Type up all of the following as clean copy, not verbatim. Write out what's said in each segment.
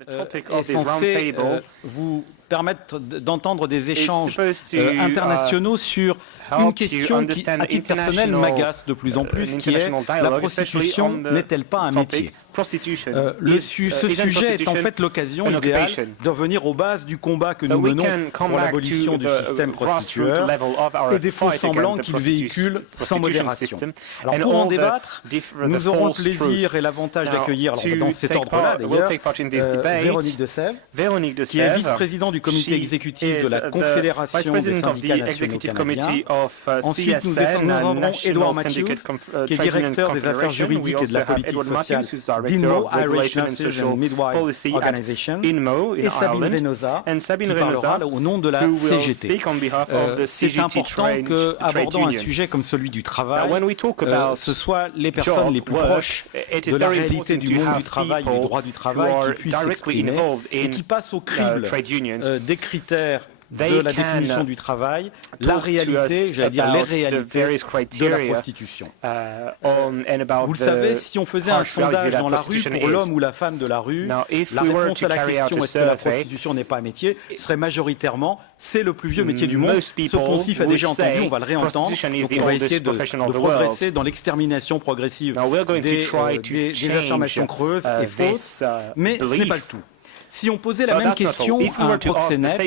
est censé vous permettre d'entendre des échanges internationaux sur une question qui, à titre personnel, m'agace de plus en plus, qui est la prostitution n'est-elle pas un métier ? Ce sujet est en fait l'occasion idéale de revenir aux bases du combat que nous menons pour l'abolition du système prostitueur et des faux semblants qu'il véhicule sans modération. Alors pour en débattre, nous aurons le plaisir et l'avantage d'accueillir, dans cet ordre-là d'ailleurs, Véronique de Sèvres, qui est vice-présidente du comité exécutif de la Confédération des syndicats nationaux canadiens. Ensuite, nous entendrons Edward Matthews, qui est directeur des affaires juridiques et de la politique sociale d'INMO, Irish Nurses and Midwives Organization, et Sabine Venosa, qui parlera au nom de la CGT. C'est important qu'abordant un sujet comme celui du travail, ce soit les personnes les plus proches de la réalité du monde du travail et du droit du travail qui puissent s'exprimer et qui passent au crible des critères de la définition du travail, la réalité, j'allais dire les réalités de la prostitution. Vous le savez, si on faisait un sondage dans la rue pour l'homme ou la femme de la rue, la réponse à la question est-ce que la prostitution n'est pas un métier serait majoritairement c'est le plus vieux métier du monde. Ce poncif a déjà entendu, on va le réentendre. Donc on va essayer de progresser dans l'extermination progressive des affirmations creuses et fausses, mais ce n'est pas le tout. Si on posait la même question à un proxénète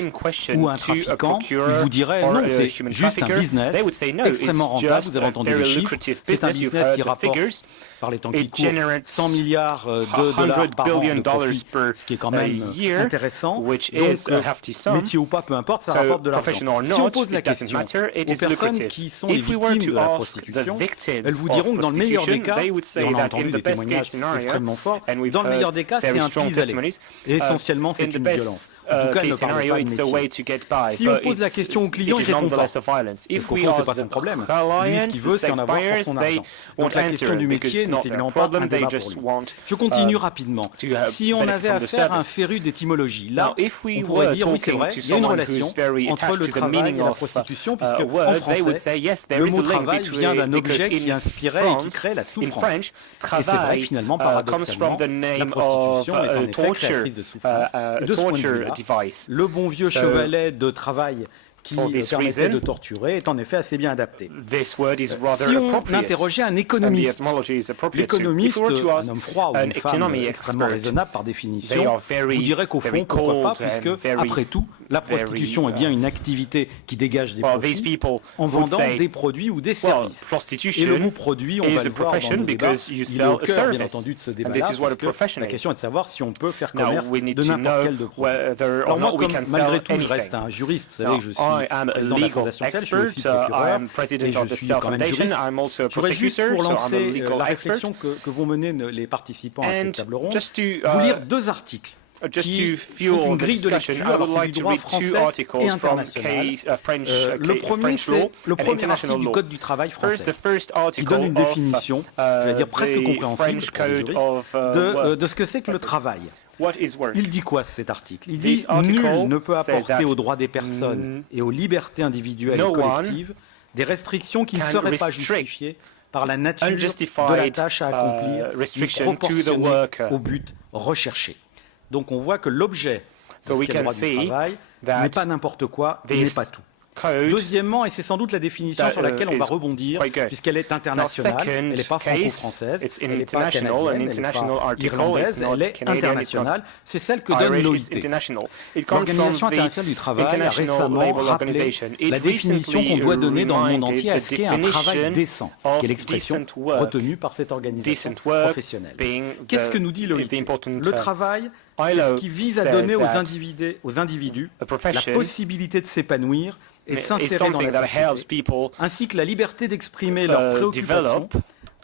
ou à un trafiquant, il vous dirait non, c'est juste un business extrêmement rentable, vous avez entendu les chiffres, c'est un business qui rapporte, par les temps qui courent, 100 milliards de dollars par an de profit, ce qui est quand même intéressant. Donc, métier ou pas, peu importe, ça rapporte de l'argent. Si on pose la question aux personnes qui sont les victimes de la prostitution, elles vous diront que dans le meilleur des cas, et on a entendu des témoignages extrêmement forts, dans le meilleur des cas, c'est un pis-aller. Et essentiellement, c'est une violence. En tout cas, elle ne parle pas de métier. Si on pose la question au client, il répond pas. Et au fond, c'est pas son problème. Lui, ce qu'il veut, c'est en avoir pour son argent. Donc la question du métier n'est évidemment pas un débat pour lui. Je continue rapidement. Si on avait affaire à un féru d'étymologie, là, on pourrait dire, oui, c'est vrai, il y a une relation entre le travail et la prostitution, puisque en français, le mot travail vient d'un objet qui inspirait et qui crée la souffrance. Et c'est vrai, finalement, paradoxalement, la prostitution est en effet créatrice de souffrance. De ce point de vue-là, le bon vieux chevalet de travail qui permettait de torturer est en effet assez bien adapté. Si on interrogeait un économiste, l'économiste, un homme froid ou une femme extrêmement raisonnable par définition, vous dirait qu'au fond, pourquoi pas, puisque, après tout, la prostitution est bien une activité qui dégage des profits en vendant des produits ou des services. Et le mot produit, on va le voir dans nos débats, il est au cœur, bien entendu, de ce débat-là, parce que la question est de savoir si on peut faire commerce de n'importe quel de produit. Alors moi, comme malgré tout, je reste un juriste, vous savez que je suis président de la Fondation Sociale, je suis aussi procureur, et je suis quand même juriste. Je voudrais juste, pour lancer la réflexion que vont mener les participants à cette table ronde, vous lire deux articles qui font une grille de lecture, alors c'est du droit français et international. Le premier, c'est le premier article du Code du travail français, qui donne une définition, j'allais dire presque compréhensible pour les juristes, de ce que c'est que le travail. Il dit quoi cet article? Il dit « Nul ne peut apporter aux droits des personnes et aux libertés individuelles et collectives des restrictions qui ne seraient pas justifiées par la nature de la tâche à accomplir ni proportionnées au but recherché. » Donc on voit que l'objet de ce qu'est le droit du travail n'est pas n'importe quoi, il n'est pas tout. Deuxièmement, et c'est sans doute la définition sur laquelle on va rebondir, puisqu'elle est internationale, elle n'est pas franco-française, elle n'est pas canadienne, elle n'est pas irlandaise, elle est internationale, c'est celle que donne l'OIT. L'Organisation internationale du travail a récemment rappelé la définition qu'on doit donner dans le monde entier à ce qu'est un travail décent, qui est l'expression retenue par cette organisation professionnelle. Qu'est-ce que nous dit l'OIT? Le travail, c'est ce qui vise à donner aux individus la possibilité de s'épanouir et de s'insérer dans la société, ainsi que la liberté d'exprimer leurs préoccupations,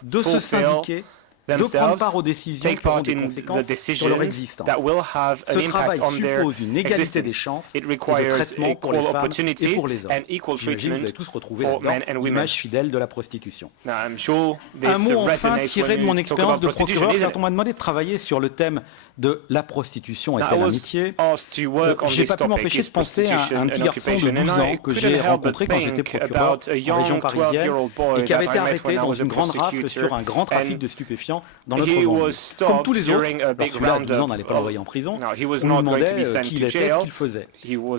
de se syndiquer, de prendre part aux décisions qui auront des conséquences sur leur existence. Ce travail suppose une égalité des chances et de traitement pour les femmes et pour les hommes. J'imagine que vous avez tous retrouvé là-dedans l'image fidèle de la prostitution. Un mot enfin tiré de mon expérience de procureur, quand on m'a demandé de travailler sur le thème de la prostitution est-elle un métier, j'ai pas pu m'empêcher de penser à un petit garçon de 12 ans que j'ai rencontré quand j'étais procureur en région parisienne et qui avait été arrêté dans une grande rafle sur un grand trafic de stupéfiants conscient dans notre banlieue. Comme tous les autres, celui-là à 12 ans n'allait pas l'envoyer en prison, on lui demandait qui il était, ce qu'il faisait. Et on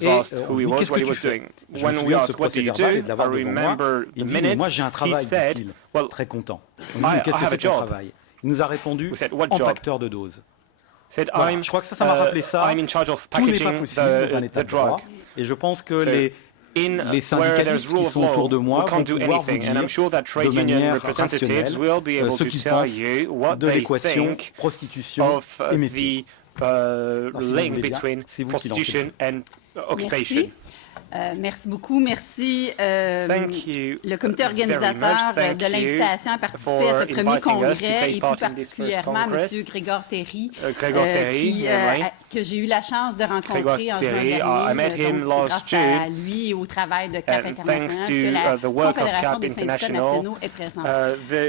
lui dit, qu'est-ce que tu fais? Je me souviens de ce procès-verbal et de l'avoir devant moi. Il dit, mais moi j'ai un travail, dit-il, très content. On lui dit, qu'est-ce que c'est ton travail? Il nous a répondu, empaqueteur de doses. Voilà. Je crois que ça m'a rappelé ça. Tout n'est pas possible dans un état de droit. Et je pense que les syndicalistes qui sont autour de moi vont pouvoir vous dire de manière rationnelle ce qu'ils pensent de l'équation prostitution et métier. C'est vous qui lancez. Merci beaucoup. Merci le comité organisateur de l'invitation à participer à ce premier congrès et plus particulièrement M. Gregor Terry, que j'ai eu la chance de rencontrer en juin dernier. Donc, c'est grâce à lui et au travail de CAP International que la Confédération des syndicats nationaux est présente.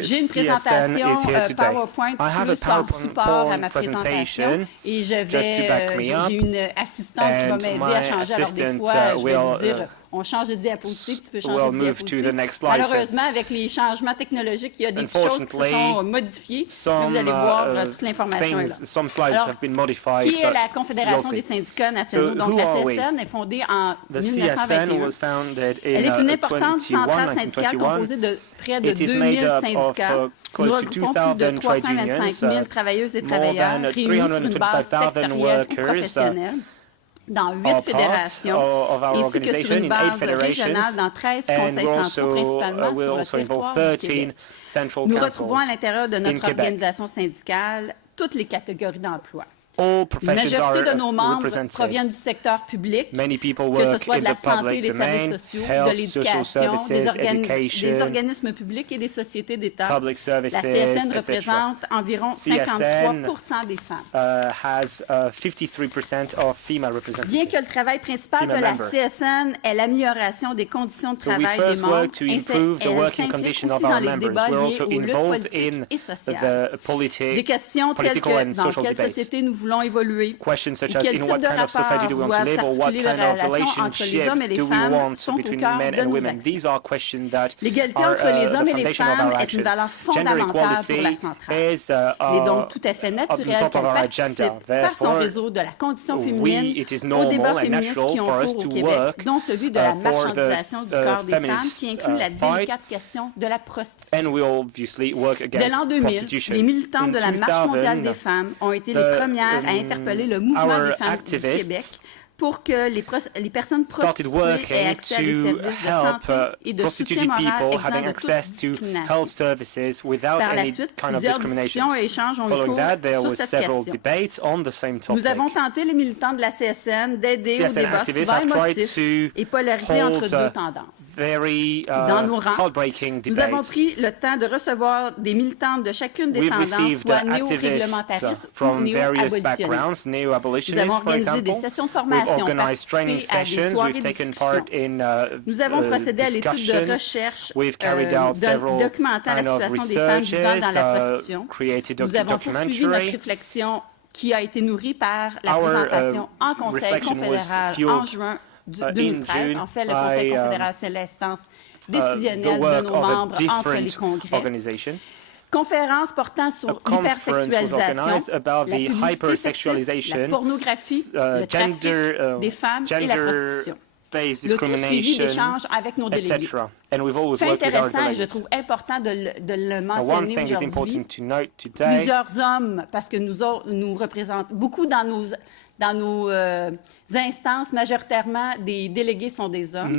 J'ai une présentation PowerPoint plus en support à ma présentation et j'ai une assistante qui va m'aider à changer. Alors des fois, je vais dire, on change de diapositive, tu peux changer de diapositive. Malheureusement, avec les changements technologiques, il y a des choses qui se sont modifiées. Vous allez voir, toute l'information est là. Alors, qui est la Confédération des syndicats nationaux? Donc, la CSN est fondée en 1921. Elle est une importante centrale syndicale composée de près de 2000 syndicats. Nous regroupons plus de 325 000 travailleuses et travailleurs réunis sur une base sectorielle ou professionnelle dans 8 fédérations, ainsi que sur une base régionale dans 13 conseils centraux, principalement sur le territoire du Québec. Nous retrouvons à l'intérieur de notre organisation syndicale toutes les catégories d'emploi. Une majorité de nos membres proviennent du secteur public, que ce soit de la santé, des services sociaux, de l'éducation, des organismes publics et des sociétés d'État. La CSN représente environ 53% des femmes. Bien que le travail principal de la CSN est l'amélioration des conditions de travail des membres, elle s'implique aussi dans les débats liés aux luttes politiques et sociales. Des questions telles que dans quelle société nous voulons évoluer, quel type de rapport doivent s'articuler les relations entre les hommes et les femmes sont au cœur de nos actions. L'égalité entre les hommes et les femmes est une valeur fondamentale pour la centrale. Il est donc tout à fait naturel qu'elle participe par son réseau de la condition féminine aux débats féministes qui ont cours au Québec, dont celui de la marchandisation du corps des femmes qui inclut la délicate question de la prostitution. Dès l'an 2000, les militantes de la Marche mondiale des femmes ont été les premières à interpeller le mouvement des femmes du Québec pour que les personnes prostituées aient accès à des services de santé et de soutien moral exempts de toute discrimination. Par la suite, plusieurs discussions et échanges ont eu cours sur cette question. Nous avons tenté, les militants de la CSN, d'aider au débat souvent émotif et polarisé entre deux tendances. Dans nos rangs, nous avons pris le temps de recevoir des militantes de chacune des tendances, soit néo-réglementaristes ou néo-abolitionnistes. Nous avons organisé des sessions de formation, participé à des soirées de discussion. Nous avons procédé à l'étude de recherche documentant la situation des femmes vivant dans la prostitution. Nous avons poursuivi notre réflexion qui a été nourrie par la présentation en Conseil confédéral en juin 2013. En fait, le Conseil confédéral, c'est l'instance décisionnelle de nos membres entre les congrès. Conférence portant sur l'hypersexualisation, la publicité sexiste, la pornographie, le trafic des femmes et la prostitution. Le tout suivi d'échanges avec nos délégués. Fait intéressant et je trouve important de le mentionner aujourd'hui. Plusieurs hommes, parce que nous représentons beaucoup dans nos instances, majoritairement, des délégués sont des hommes.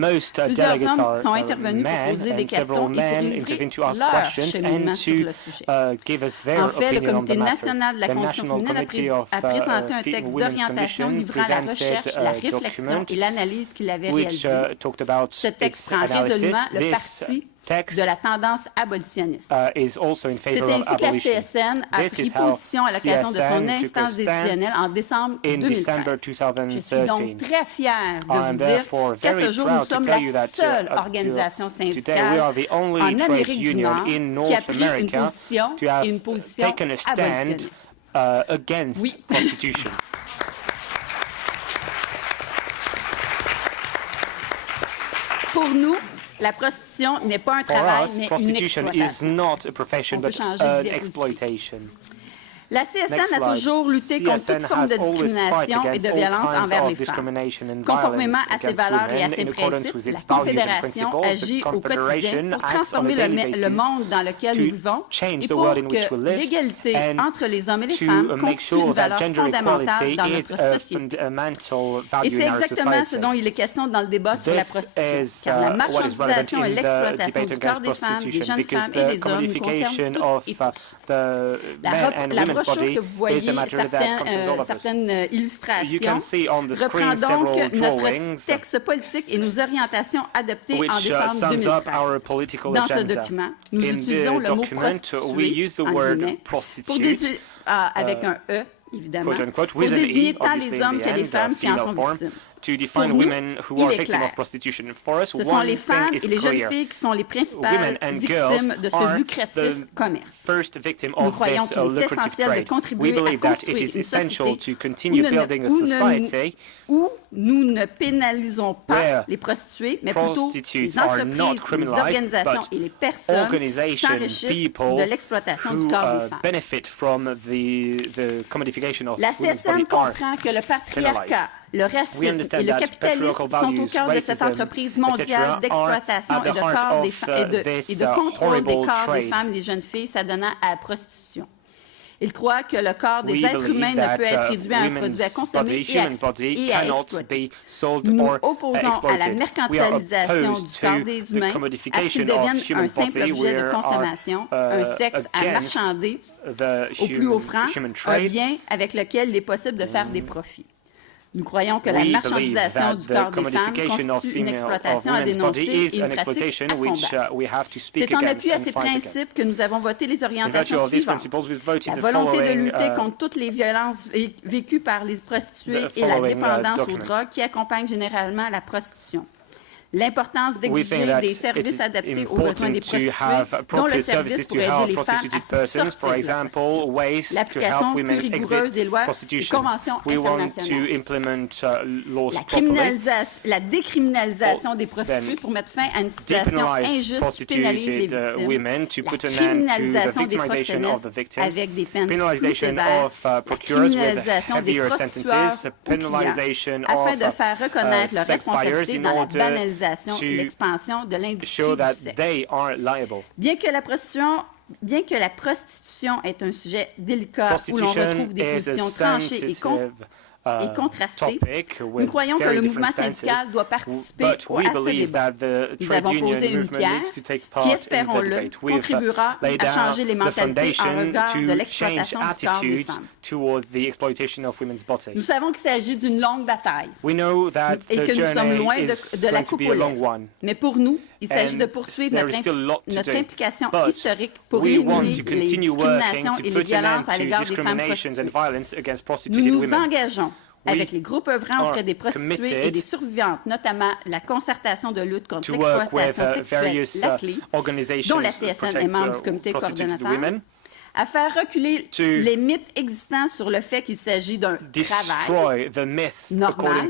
Plusieurs hommes sont intervenus pour poser des questions et pour livrer leur cheminement sur le sujet. En fait, le Comité national de la condition féminine a présenté un texte d'orientation livrant la recherche, la réflexion et l'analyse qu'il avait réalisée. Ce texte prend résolument le parti de la tendance abolitionniste. C'est ainsi que la CSN a pris position à l'occasion de son instance décisionnelle en décembre 2013. Je suis donc très fière de vous dire qu'à ce jour, nous sommes la seule organisation syndicale en Amérique du Nord qui a pris une position abolitionniste. Oui. Pour nous, la prostitution n'est pas un travail, mais une exploitation. On peut changer de diapositive. La CSN a toujours lutté contre toute forme de discrimination et de violence envers les femmes. Conformément à ses valeurs et à ses principes, la Confédération agit au quotidien pour transformer le monde dans lequel nous vivons et pour que l'égalité entre les hommes et les femmes constitue une valeur fondamentale dans notre société. Et c'est exactement ce dont il est question dans le débat sur la prostitution, car la marchandisation et l'exploitation du corps des femmes, des jeunes femmes et des hommes nous concernent toutes et tous. La brochure que vous voyez, certaines illustrations, reprend donc notre texte politique et nos orientations adoptées en décembre 2013. Dans ce document, nous utilisons le mot prostituée, pour désigner, avec un « e », évidemment, pour désigner tant les hommes que les femmes qui en sont victimes. Pour nous, il est clair. Ce sont les femmes et les jeunes filles qui sont les principales victimes de ce lucratif commerce. Nous croyons qu'il est essentiel de contribuer à construire une société où nous ne pénalisons pas les prostituées, mais plutôt les entreprises, les organisations et les personnes qui s'enrichissent de l'exploitation du corps des femmes. La CSN comprend que le patriarcat, le racisme et le capitalisme sont au cœur de cette entreprise mondiale d'exploitation et de contrôle des corps des femmes et des jeunes filles s'adonnant à la prostitution. Il croit que le corps des êtres humains ne peut être réduit à un produit à consommer et à exploiter. Nous nous opposons à la mercantilisation du corps des humains, à ce qu'il devienne un simple objet de consommation, un sexe à marchander au plus haut franc, un bien avec lequel il est possible de faire des profits. Nous croyons que la marchandisation du corps des femmes constitue une exploitation à dénoncer et une pratique à combattre. C'est en appui à ces principes que nous avons voté les orientations suivantes. La volonté de lutter contre toutes les violences vécues par les prostituées et la dépendance aux drogues qui accompagnent généralement la prostitution. L'importance d'exiger des services adaptés aux besoins des prostituées, dont le service pour aider les femmes à se sortir de la prostitution. L'application plus rigoureuse des lois et conventions internationales. La décriminalisation des prostituées pour mettre fin à une situation injuste qui pénalise les victimes. La criminalisation des proxénètes avec des peines plus sévères. La criminalisation des prostitueurs ou clients afin de faire reconnaître leur responsabilité dans la banalisation et l'expansion de l'industrie du sexe. Bien que la prostitution est un sujet délicat où l'on retrouve des positions tranchées et contrastées, nous croyons que le mouvement syndical doit participer à ce débat. Nous avons posé une pierre qui, espérons-le, contribuera à changer les mentalités en regard de l'exploitation du corps des femmes. Nous savons qu'il s'agit d'une longue bataille et que nous sommes loin de la coupe aux lèvres. Mais pour nous, il s'agit de poursuivre notre implication historique pour éliminer les discriminations et les violences à l'égard des femmes prostituées. Nous nous engageons avec les groupes œuvrant auprès des prostituées et des survivantes, notamment la concertation de lutte contre l'exploitation sexuelle, la CLE, dont la CSN est membre du comité coordonnateur, à faire reculer les mythes existants sur le fait qu'il s'agit d'un travail normal,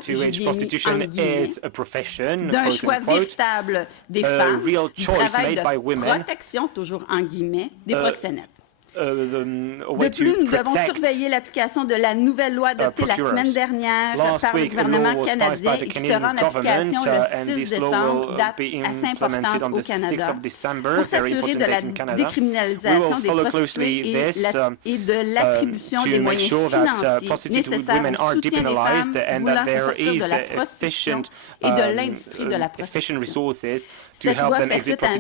d'un choix véritable des femmes, du travail de protection, toujours en guillemets, des proxénètes. De plus, nous devons surveiller l'application de la nouvelle loi adoptée la semaine dernière par le gouvernement canadien et qui sera en application le 6 décembre, date assez importante au Canada, pour s'assurer de la décriminalisation des prostituées et de l'attribution des moyens financiers nécessaires au soutien des femmes voulant se sortir de la prostitution et de l'industrie de la prostitution. Cette loi fait suite à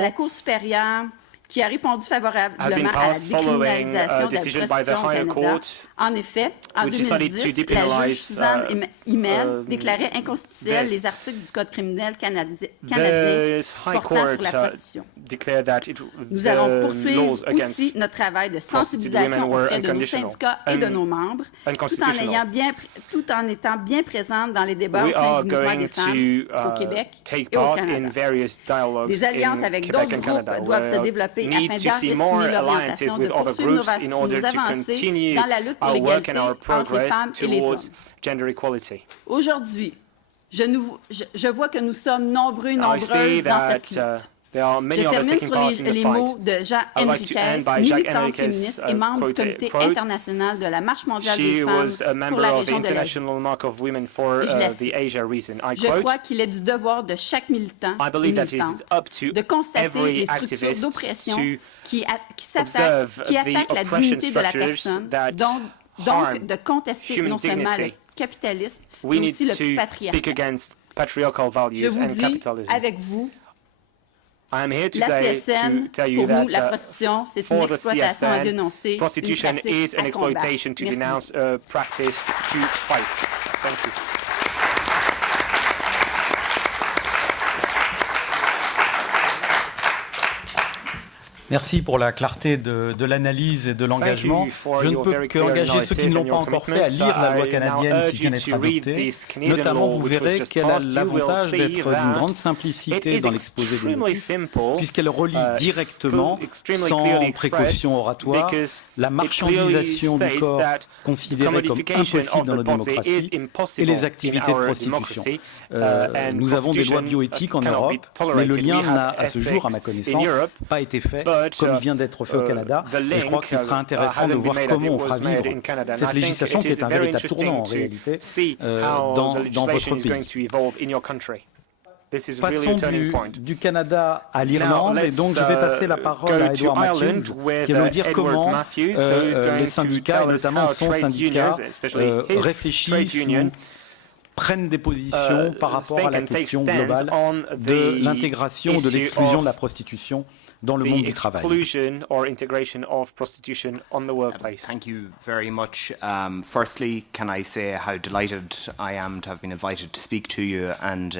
la Cour supérieure qui a répondu favorablement à la décriminalisation de la prostitution au Canada. En effet, en 2010, la juge Suzanne Immel déclarait inconstitutionnels les articles du Code criminel canadien portant sur la prostitution. Nous allons poursuivre aussi notre travail de sensibilisation auprès de nos syndicats et de nos membres, tout en étant bien présente dans les débats au sein du mouvement des femmes au Québec et au Canada. Des alliances avec d'autres groupes doivent se développer afin d'enrayer l'orientation, de poursuivre nos avancées dans la lutte pour l'égalité entre les femmes et les hommes. Aujourd'hui, Je vois que nous sommes nombreuses dans cette lutte. Je termine sur les mots de Jean Henriquez, militante féministe et membre du Comité international de la Marche mondiale des femmes pour la région de l'Asie. Je crois qu'il est du devoir de chaque militant et militante de constater les structures d'oppression qui attaquent la dignité de la personne, donc de contester non seulement le capitalisme, mais aussi le patriarcat. Je vous dis, avec vous, la CSN, pour nous, la prostitution, c'est une exploitation à dénoncer, Prostitution une pratique is an à combattre. exploitation to denounce, a practice to fight. Thank you. Merci pour la clarté de l'analyse et de l'engagement. Je ne peux qu'engager ceux qui ne l'ont pas encore fait à lire la loi canadienne qui vient d'être adoptée. Notamment, vous verrez qu'elle a l'avantage d'être d'une grande simplicité dans l'exposé des motifs, puisqu'elle relie directement, sans précaution oratoire, la marchandisation du corps considérée comme impossible dans nos démocraties et les activités de prostitution. Nous avons des lois bioéthiques en Europe, mais le lien n'a, à ce jour, à ma connaissance, pas été fait comme il vient d'être fait au Canada. Et je crois qu'il sera intéressant de voir comment on fera vivre cette législation qui est un véritable tournant en réalité dans votre pays. Passons du Canada à l'Irlande et donc je vais passer la parole à Edward Matthews qui va nous dire comment les syndicats, et notamment son syndicat, réfléchissent ou prennent des positions par rapport à la question globale de l'intégration ou de l'exclusion de la prostitution dans le monde du travail. Thank you very much. Firstly, can I say how delighted I am to have been invited to speak to you, and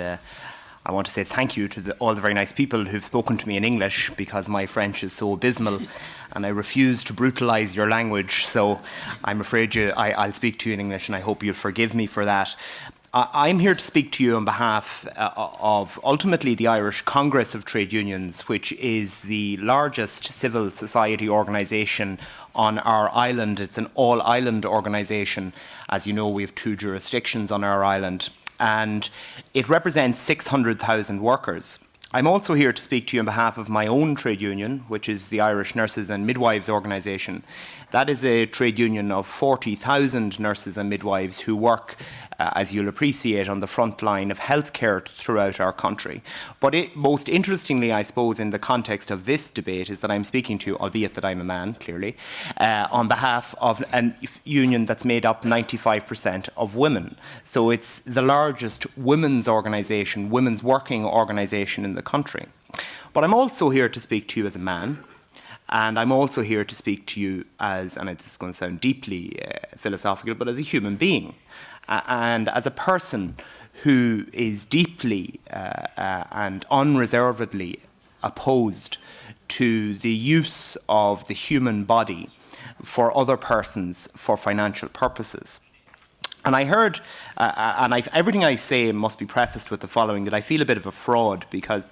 I want to say thank you to all the very nice people who've spoken to me in English, because my French is so abysmal and I refuse to brutalise your language, so I'm afraid I'll speak to you in English and I hope you'll forgive me for that. I'm here to speak to you on behalf of ultimately the Irish Congress of Trade Unions, which is the largest civil society organisation on our island. It's an all-island organisation. As you know, we have 2 jurisdictions on our island, and it represents 600,000 workers. I'm also here to speak to you on behalf of my own trade union, which is the Irish Nurses and Midwives Organisation. That is a trade union of 40,000 nurses and midwives who work, as you'll appreciate, on the front line of healthcare throughout our country. But most interestingly, I suppose, in the context of this debate, is that I'm speaking to you, albeit that I'm a man, clearly, on behalf of a union that's made up 95% of women. So it's the largest women's organisation, women's working organisation in the country. But I'm also here to speak to you as a man. And I'm also here to speak to you as, and it's going to sound deeply philosophical, but as a human being. And as a person who is deeply and unreservedly opposed to the use of the human body for other persons for financial purposes. And I heard, everything I say must be prefaced with the following, that I feel a bit of a fraud, because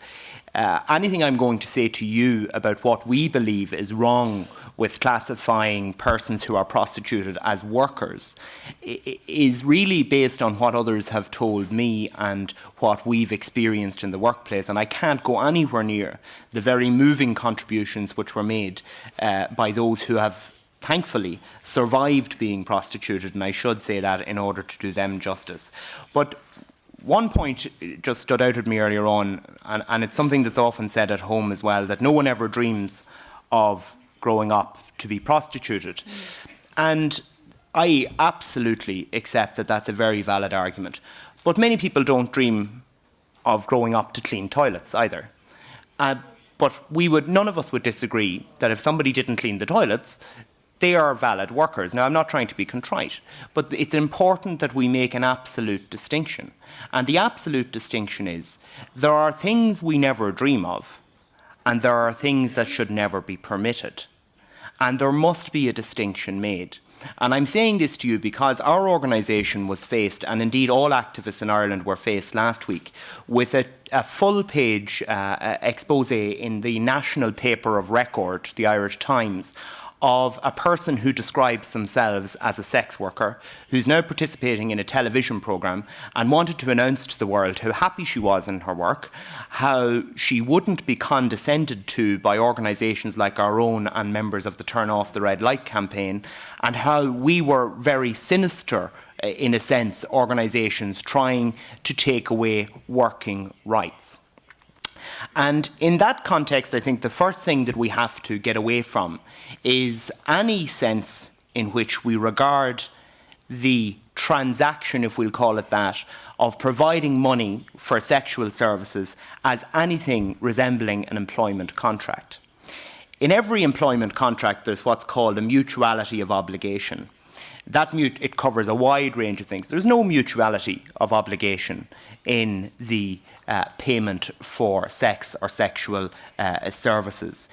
anything I'm going to say to you about what we believe is wrong with classifying persons who are prostituted as workers is really based on what others have told me and what we've experienced in the workplace. And I can't go anywhere near the very moving contributions which were made by those who have thankfully survived being prostituted, and I should say that in order to do them justice. But one point just stood out at me earlier on, and it's something that's often said at home as well, that no one ever dreams of growing up to be prostituted. And I absolutely accept that that's a very valid argument. But many people don't dream of growing up to clean toilets either. But none of us would disagree that if somebody didn't clean the toilets, they are valid workers. Now, I'm not trying to be contrite, but it's important that we make an absolute distinction. And the absolute distinction is there are things we never dream of, and there are things that should never be permitted. And there must be a distinction made. And I'm saying this to you because our organisation was faced, and indeed all activists in Ireland were faced last week, with a full-page expose in the national paper of record, the Irish Times, of a person who describes themselves as a sex worker, who's now participating in a television programme and wanted to announce to the world how happy she was in her work, how she wouldn't be condescended to by organisations like our own and members of the Turn Off the Red Light campaign, and how we were very sinister, in a sense, organisations trying to take away working rights. And in that context, I think the first thing that we have to get away from is any sense in which we regard the transaction, if we'll call it that, of providing money for sexual services as anything resembling an employment contract. In every employment contract, there's what's called a mutuality of obligation. It covers a wide range of things. There's no mutuality of obligation in the payment for sex or sexual services.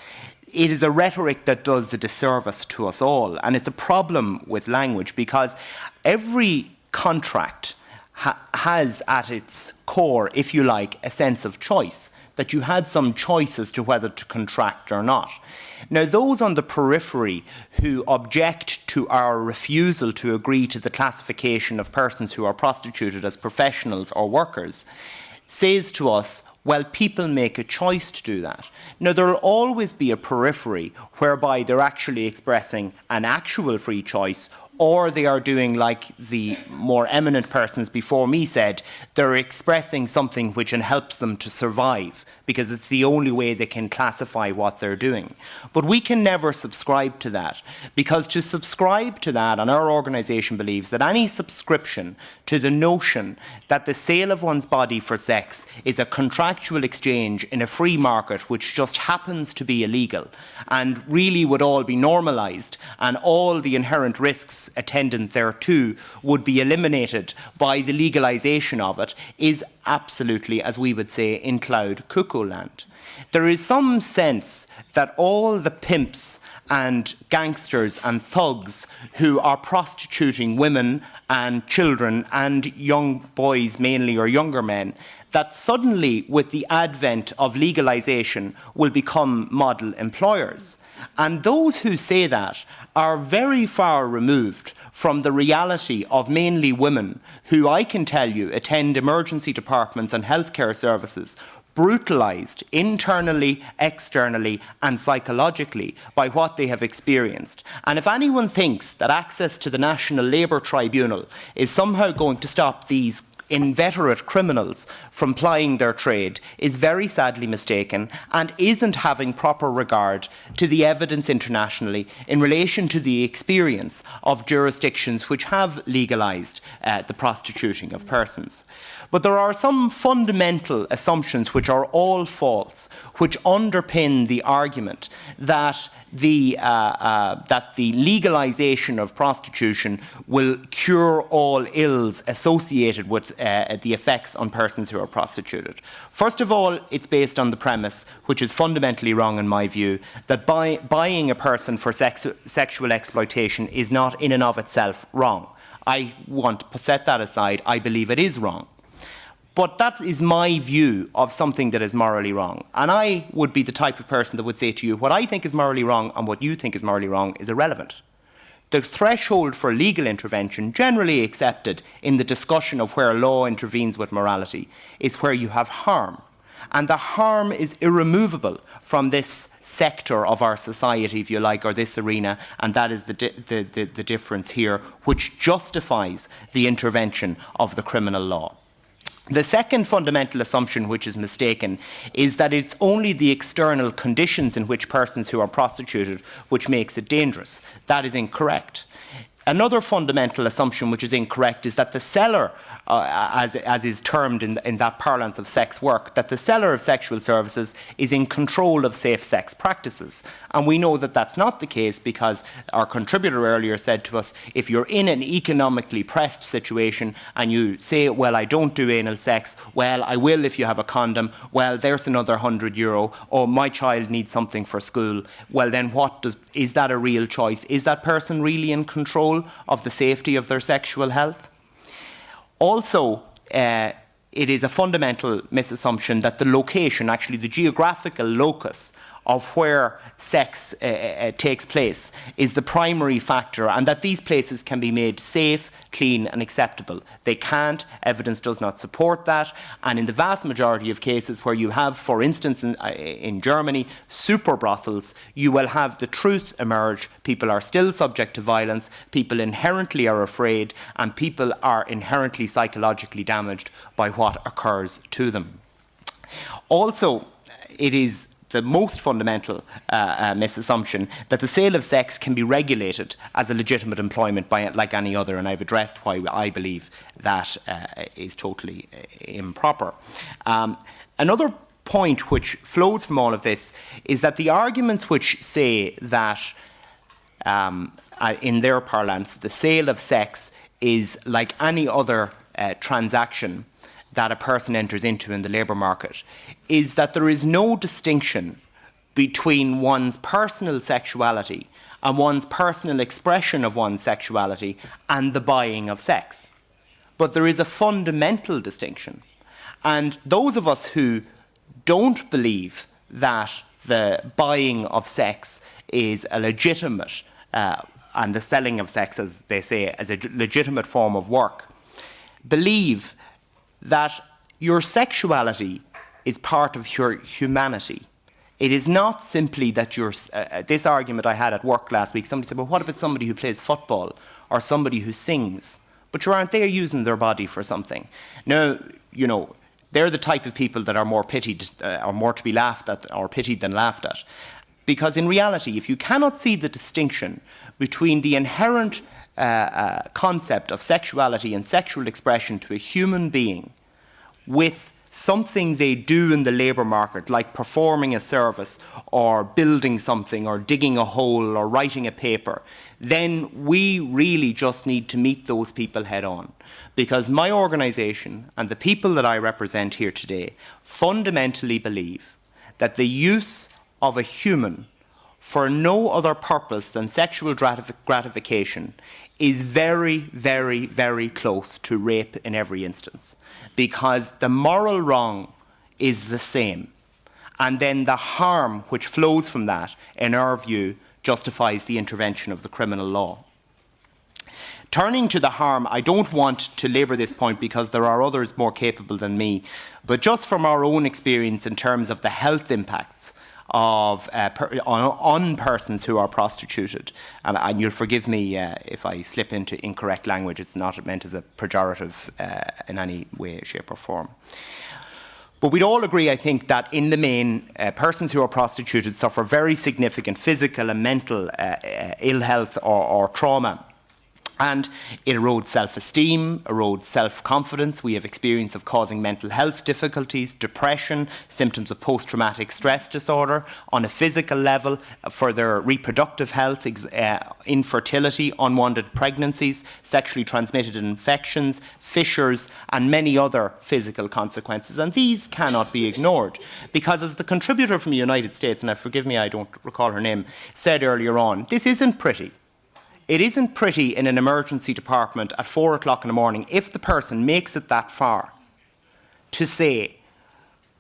It is a rhetoric that does a disservice to us all, and it's a problem with language because every contract has at its core, if you like, a sense of choice, that you had some choice as to whether to contract or not. Now, those on the periphery who object to our refusal to agree to the classification of persons who are prostituted as professionals or workers says to us, well, people make a choice to do that. Now, there will always be a periphery whereby they're actually expressing an actual free choice, or they are doing like the more eminent persons before me said, they're expressing something which helps them to survive because it's the only way they can classify what they're doing. But we can never subscribe to that, because to subscribe to that, and our organisation believes that any subscription to the notion that the sale of one's body for sex is a contractual exchange in a free market which just happens to be illegal and really would all be normalised, and all the inherent risks attendant thereto would be eliminated by the legalisation of it, is absolutely, as we would say, in cloud cuckoo land. There is some sense that all the pimps and gangsters and thugs who are prostituting women and children and young boys mainly, or younger men, that suddenly with the advent of legalisation will become model employers. And those who say that are very far removed from the reality of mainly women who, I can tell you, attend emergency departments and healthcare services, brutalised internally, externally and psychologically by what they have experienced. And if anyone thinks that access to the National Labour Tribunal is somehow going to stop these inveterate criminals from plying their trade, is very sadly mistaken and isn't having proper regard to the evidence internationally in relation to the experience of jurisdictions which have legalised the prostituting of persons. But there are some fundamental assumptions which are all false, which underpin the argument that the legalisation of prostitution will cure all ills associated with the effects on persons who are prostituted. First of all, it's based on the premise, which is fundamentally wrong in my view, that buying a person for sexual exploitation is not in and of itself wrong. I want to set that aside. I believe it is wrong. But that is my view of something that is morally wrong. And I would be the type of person that would say to you, what I think is morally wrong and what you think is morally wrong is irrelevant. The threshold for legal intervention, generally accepted in the discussion of where law intervenes with morality, is where you have harm. And the harm is irremovable from this sector of our society, if you like, or this arena, and that is the difference here, which justifies the intervention of the criminal law. The second fundamental assumption which is mistaken is that it's only the external conditions in which persons who are prostituted which makes it dangerous. That is incorrect. Another fundamental assumption which is incorrect is that the seller, as is termed in that parlance of sex work, that the seller of sexual services is in control of safe sex practices. And we know that that's not the case, because our contributor earlier said to us, if you're in an economically pressed situation and you say, well, I don't do anal sex, well, I will if you have a condom, well, there's another €100, or my child needs something for school, well, then is that a real choice? Is that person really in control of the safety of their sexual health? Also, it is a fundamental misassumption that the location, actually the geographical locus of where sex takes place is the primary factor, and that these places can be made safe, clean and acceptable. They can't. Evidence does not support that. And in the vast majority of cases where you have, for instance, in Germany, super brothels, you will have the truth emerge. People are still subject to violence. People inherently are afraid, and people are inherently psychologically damaged by what occurs to them. Also, it is the most fundamental misassumption that the sale of sex can be regulated as a legitimate employment by like any other, and I've addressed why I believe that is totally improper. Another point which flows from all of this is that the arguments which say that, in their parlance, the sale of sex is like any other transaction that a person enters into in the labour market, is that there is no distinction between one's personal sexuality and one's personal expression of one's sexuality and the buying of sex. But there is a fundamental distinction. And those of us who don't believe that the buying of sex is a legitimate, and the selling of sex, as they say, as a legitimate form of work, believe that your sexuality is part of your humanity. It is not simply that you're... this argument I had at work last week, somebody said, well, what about somebody who plays football or somebody who sings? But aren't they using their body for something? No, you know, they're the type of people that are more pitied, or more to be laughed at, or pitied than laughed at. Because in reality, if you cannot see the distinction between the inherent concept of sexuality and sexual expression to a human being with something they do in the labour market, like performing a service or building something or digging a hole or writing a paper, then we really just need to meet those people head on. Because my organisation and the people that I represent here today fundamentally believe that the use of a human for no other purpose than sexual gratification is very, very, very close to rape in every instance, because the moral wrong is the same. And then the harm which flows from that, in our view, justifies the intervention of the criminal law. Turning to the harm, I don't want to labour this point because there are others more capable than me, but just from our own experience in terms of the health impacts of on persons who are prostituted, and you'll forgive me if I slip into incorrect language. It's not meant as a pejorative in any way, shape or form. But we'd all agree, I think, that in the main, persons who are prostituted suffer very significant physical and mental ill health or trauma. And it erodes self-esteem, erodes self-confidence. We have experience of causing mental health difficulties, depression, symptoms of post-traumatic stress disorder. On a physical level, for their reproductive health, infertility, unwanted pregnancies, sexually transmitted infections, fissures, and many other physical consequences. And these cannot be ignored, because as the contributor from the United States, and forgive me, I don't recall her name, said earlier on, this isn't pretty. It isn't pretty in an emergency department at 4 o'clock in the morning if the person makes it that far to say,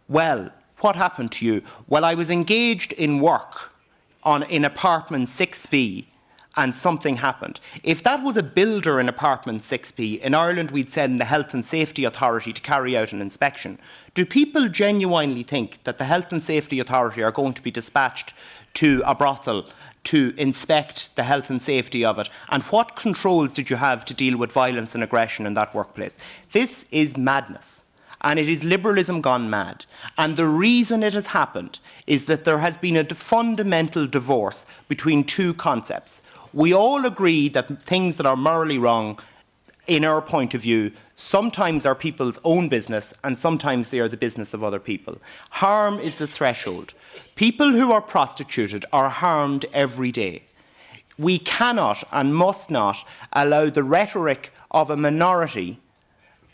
well, what happened to you? Well, I was engaged in work in apartment 6B and something happened. If that was a builder in apartment 6B, in Ireland we'd send the Health and Safety Authority to carry out an inspection. Do people genuinely think that the Health and Safety Authority are going to be dispatched to a brothel to inspect the health and safety of it? And what controls did you have to deal with violence and aggression in that workplace? This is madness. And it is liberalism gone mad. And the reason it has happened is that there has been a fundamental divorce between two concepts. We all agree that things that are morally wrong, in our point of view, sometimes are people's own business and sometimes they are the business of other people. Harm is the threshold. People who are prostituted are harmed every day. We cannot and must not allow the rhetoric of a minority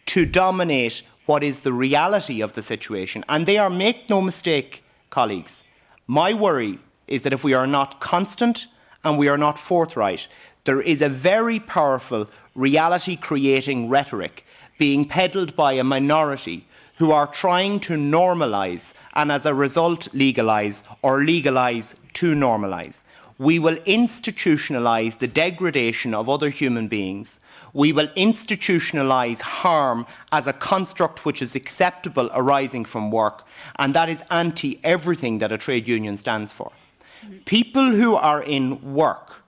to dominate what is the reality of the situation. And they are, make no mistake, colleagues, my worry is that if we are not constant and we are not forthright, there is a very powerful reality-creating rhetoric being peddled by a minority who are trying to normalise and as a result legalise or legalise to normalise. We will institutionalise the degradation of other human beings. We will institutionalise harm as a construct which is acceptable arising from work, and that is anti-everything that a trade union stands for. People who are in work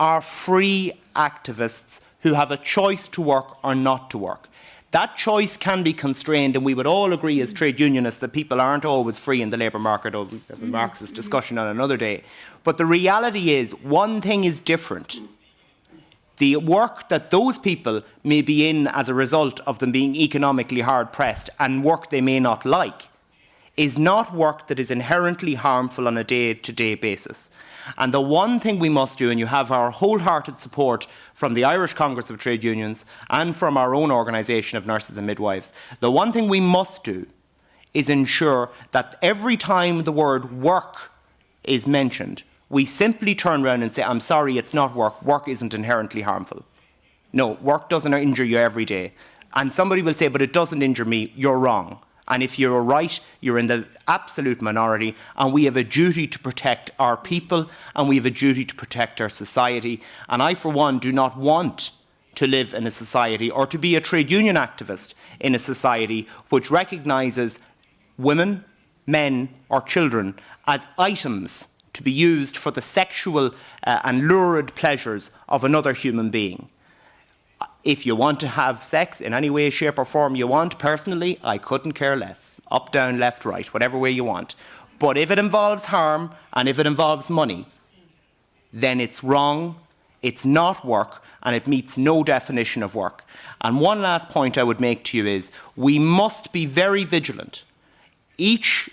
are free activists who have a choice to work or not to work. That choice can be constrained, and we would all agree as trade unionists that people aren't always free in the labour market, or we have a Marxist discussion on another day. But the reality is, one thing is different. The work that those people may be in as a result of them being economically hard-pressed and work they may not like is not work that is inherently harmful on a day-to-day basis. And the one thing we must do, and you have our wholehearted support from the Irish Congress of Trade Unions and from our own organisation of nurses and midwives, the one thing we must do is ensure that every time the word work is mentioned, we simply turn around and say, I'm sorry, it's not work. Work isn't inherently harmful. No, work doesn't injure you every day. And somebody will say, but it doesn't injure me. You're wrong. And if you're right, you're in the absolute minority, and we have a duty to protect our people, and we have a duty to protect our society. And I, for one, do not want to live in a society or to be a trade union activist in a society which recognises women, men or children as items to be used for the sexual and lurid pleasures of another human being. If you want to have sex in any way, shape or form you want, personally, I couldn't care less. Up, down, left, right, whatever way you want. But if it involves harm and if it involves money, then it's wrong, it's not work, and it meets no definition of work. And one last point I would make to you is, we must be very vigilant. Each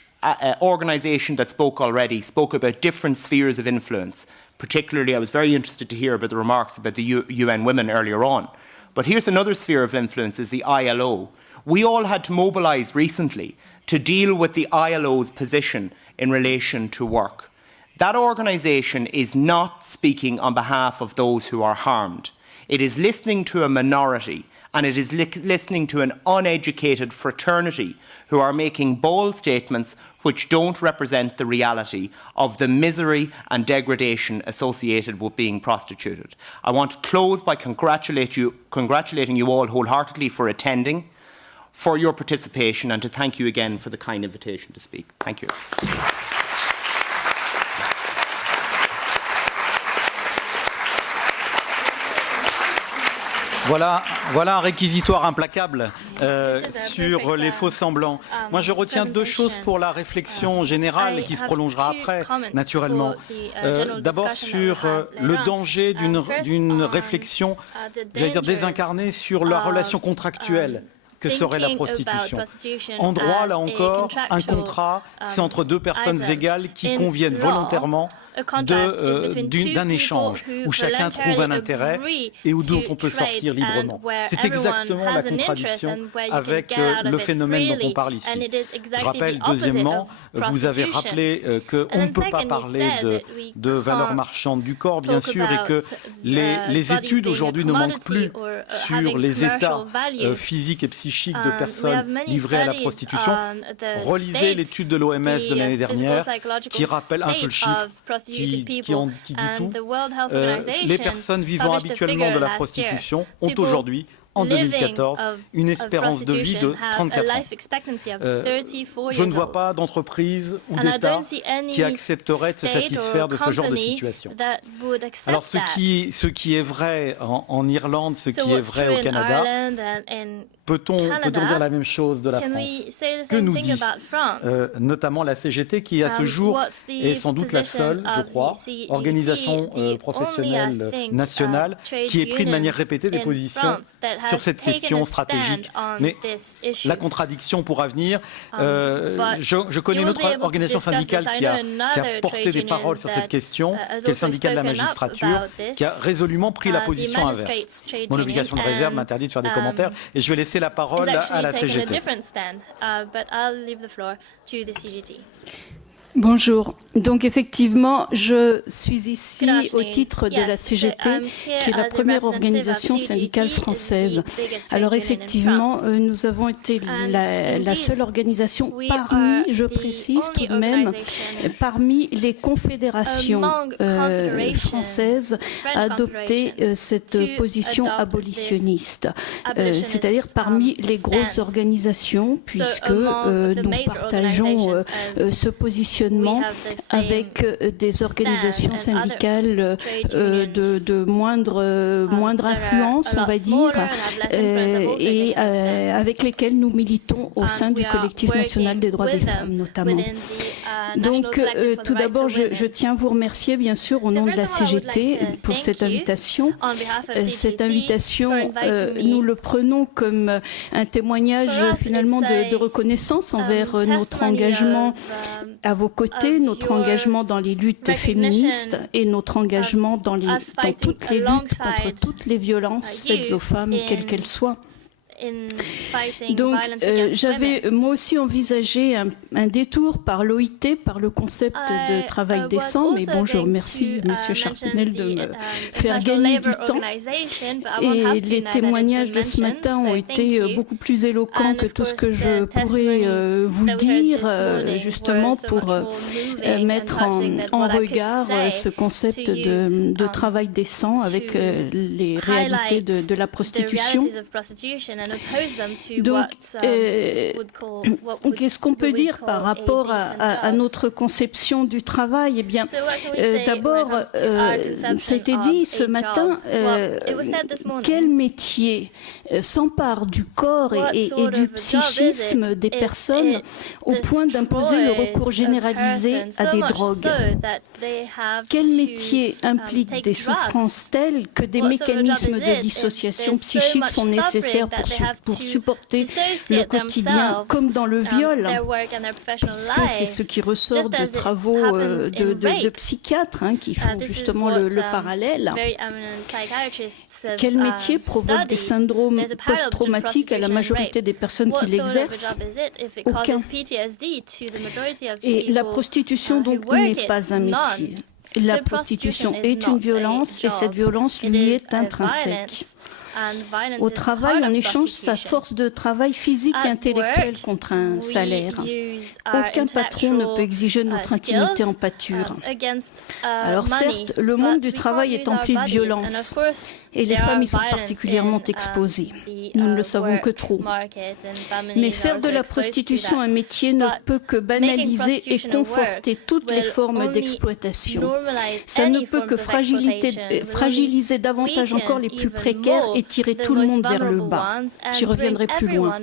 organisation that spoke already spoke about different spheres of influence. Particularly, I was very interested to hear about the remarks about the UN Women earlier on. But here's another sphere of influence, is the ILO. We all had to mobilise recently to deal with the ILO's position in relation to work. That organisation is not speaking on behalf of those who are harmed. It is listening to a minority, and it is listening to an uneducated fraternity who are making bold statements which don't represent the reality of the misery and degradation associated with being prostituted. I want to close by congratulating you all wholeheartedly for attending, for your participation, and to thank you again for the kind invitation to speak. Thank you. Voilà un réquisitoire implacable sur les faux semblants. Moi, je retiens deux choses pour la réflexion générale qui se prolongera après, naturellement. D'abord, sur le danger d'une réflexion, j'allais dire désincarnée, sur la relation contractuelle que serait la prostitution. En droit, là encore, un contrat, c'est entre deux personnes égales qui conviennent volontairement d'un échange où chacun trouve un intérêt et dont on peut sortir librement. C'est exactement la contradiction avec le phénomène dont on parle ici. Je rappelle, deuxièmement, vous avez rappelé qu'on ne peut pas parler de valeur marchande du corps, bien sûr, et que les études aujourd'hui ne manquent plus sur les états physiques et psychiques de personnes livrées à la prostitution. Relisez l'étude de l'OMS de l'année dernière qui rappelle un seul chiffre qui dit tout. Les personnes vivant habituellement de la prostitution ont aujourd'hui, en 2014, une espérance de vie de 34 ans. Je ne vois pas d'entreprise ou d'État qui accepterait de se satisfaire de ce genre de situation. Alors, ce qui est vrai en Irlande, ce qui est vrai au Canada, peut-on dire la même chose de la France? Que nous dit notamment la CGT, qui à ce jour est sans doute la seule, je crois, organisation professionnelle nationale qui ait pris de manière répétée des positions sur cette question stratégique. Mais la contradiction pourra venir. Je connais une autre organisation syndicale qui a porté des paroles sur cette question, qui est le syndicat de la magistrature, qui a résolument pris la position inverse. Mon obligation de réserve m'interdit de faire des commentaires et je vais laisser la parole à la CGT. Bonjour. Donc effectivement, je suis ici au titre de la CGT, qui est la première organisation syndicale française. Alors effectivement, nous avons été la seule organisation parmi, je précise tout de même, parmi les confédérations françaises à adopter cette position abolitionniste, c'est-à-dire parmi les grosses organisations, puisque nous partageons ce positionnement avec des organisations syndicales de moindre influence, on va dire, et avec lesquelles nous militons au sein du collectif national des droits des femmes, notamment. Donc, tout d'abord, je tiens à vous remercier, bien sûr, au nom de la CGT, pour cette invitation. Cette invitation, nous le prenons comme un témoignage, finalement, de reconnaissance envers notre engagement à vos côtés, notre engagement dans les luttes féministes et notre engagement dans toutes les luttes contre toutes les violences faites aux femmes, quelles qu'elles soient. Donc, j'avais moi aussi envisagé un détour par l'OIT, par le concept de travail décent, mais bon, je remercie M. Charpenel de me faire gagner du temps. Et les témoignages de ce matin ont été beaucoup plus éloquents que tout ce que je pourrais vous dire, justement pour mettre en regard ce concept de travail décent avec les réalités de la prostitution. Donc, qu'est-ce qu'on peut dire par rapport à notre conception du travail? Eh bien, d'abord, ça a été dit ce matin, quel métier s'empare du corps et du psychisme des personnes au point d'imposer le recours généralisé à des drogues? Quel métier implique des souffrances telles que des mécanismes de dissociation psychique sont nécessaires pour supporter le quotidien, comme dans le viol, puisque c'est ce qui ressort de travaux de psychiatres qui font justement le parallèle. Quel métier provoque des syndromes post-traumatiques à la majorité des personnes qui l'exercent? Aucun. Et la prostitution, donc, n'est pas un métier. La prostitution est une violence et cette violence lui est intrinsèque. Au travail, on échange sa force de travail physique et intellectuelle contre un salaire. Aucun patron ne peut exiger notre intimité en pâture. Alors certes, le monde du travail est empli de violence. Et les femmes y sont particulièrement exposées. Nous ne le savons que trop. Mais faire de la prostitution un métier ne peut que banaliser et conforter toutes les formes d'exploitation. Ça ne peut que fragiliser davantage encore les plus précaires et tirer tout le monde vers le bas. J'y reviendrai plus loin.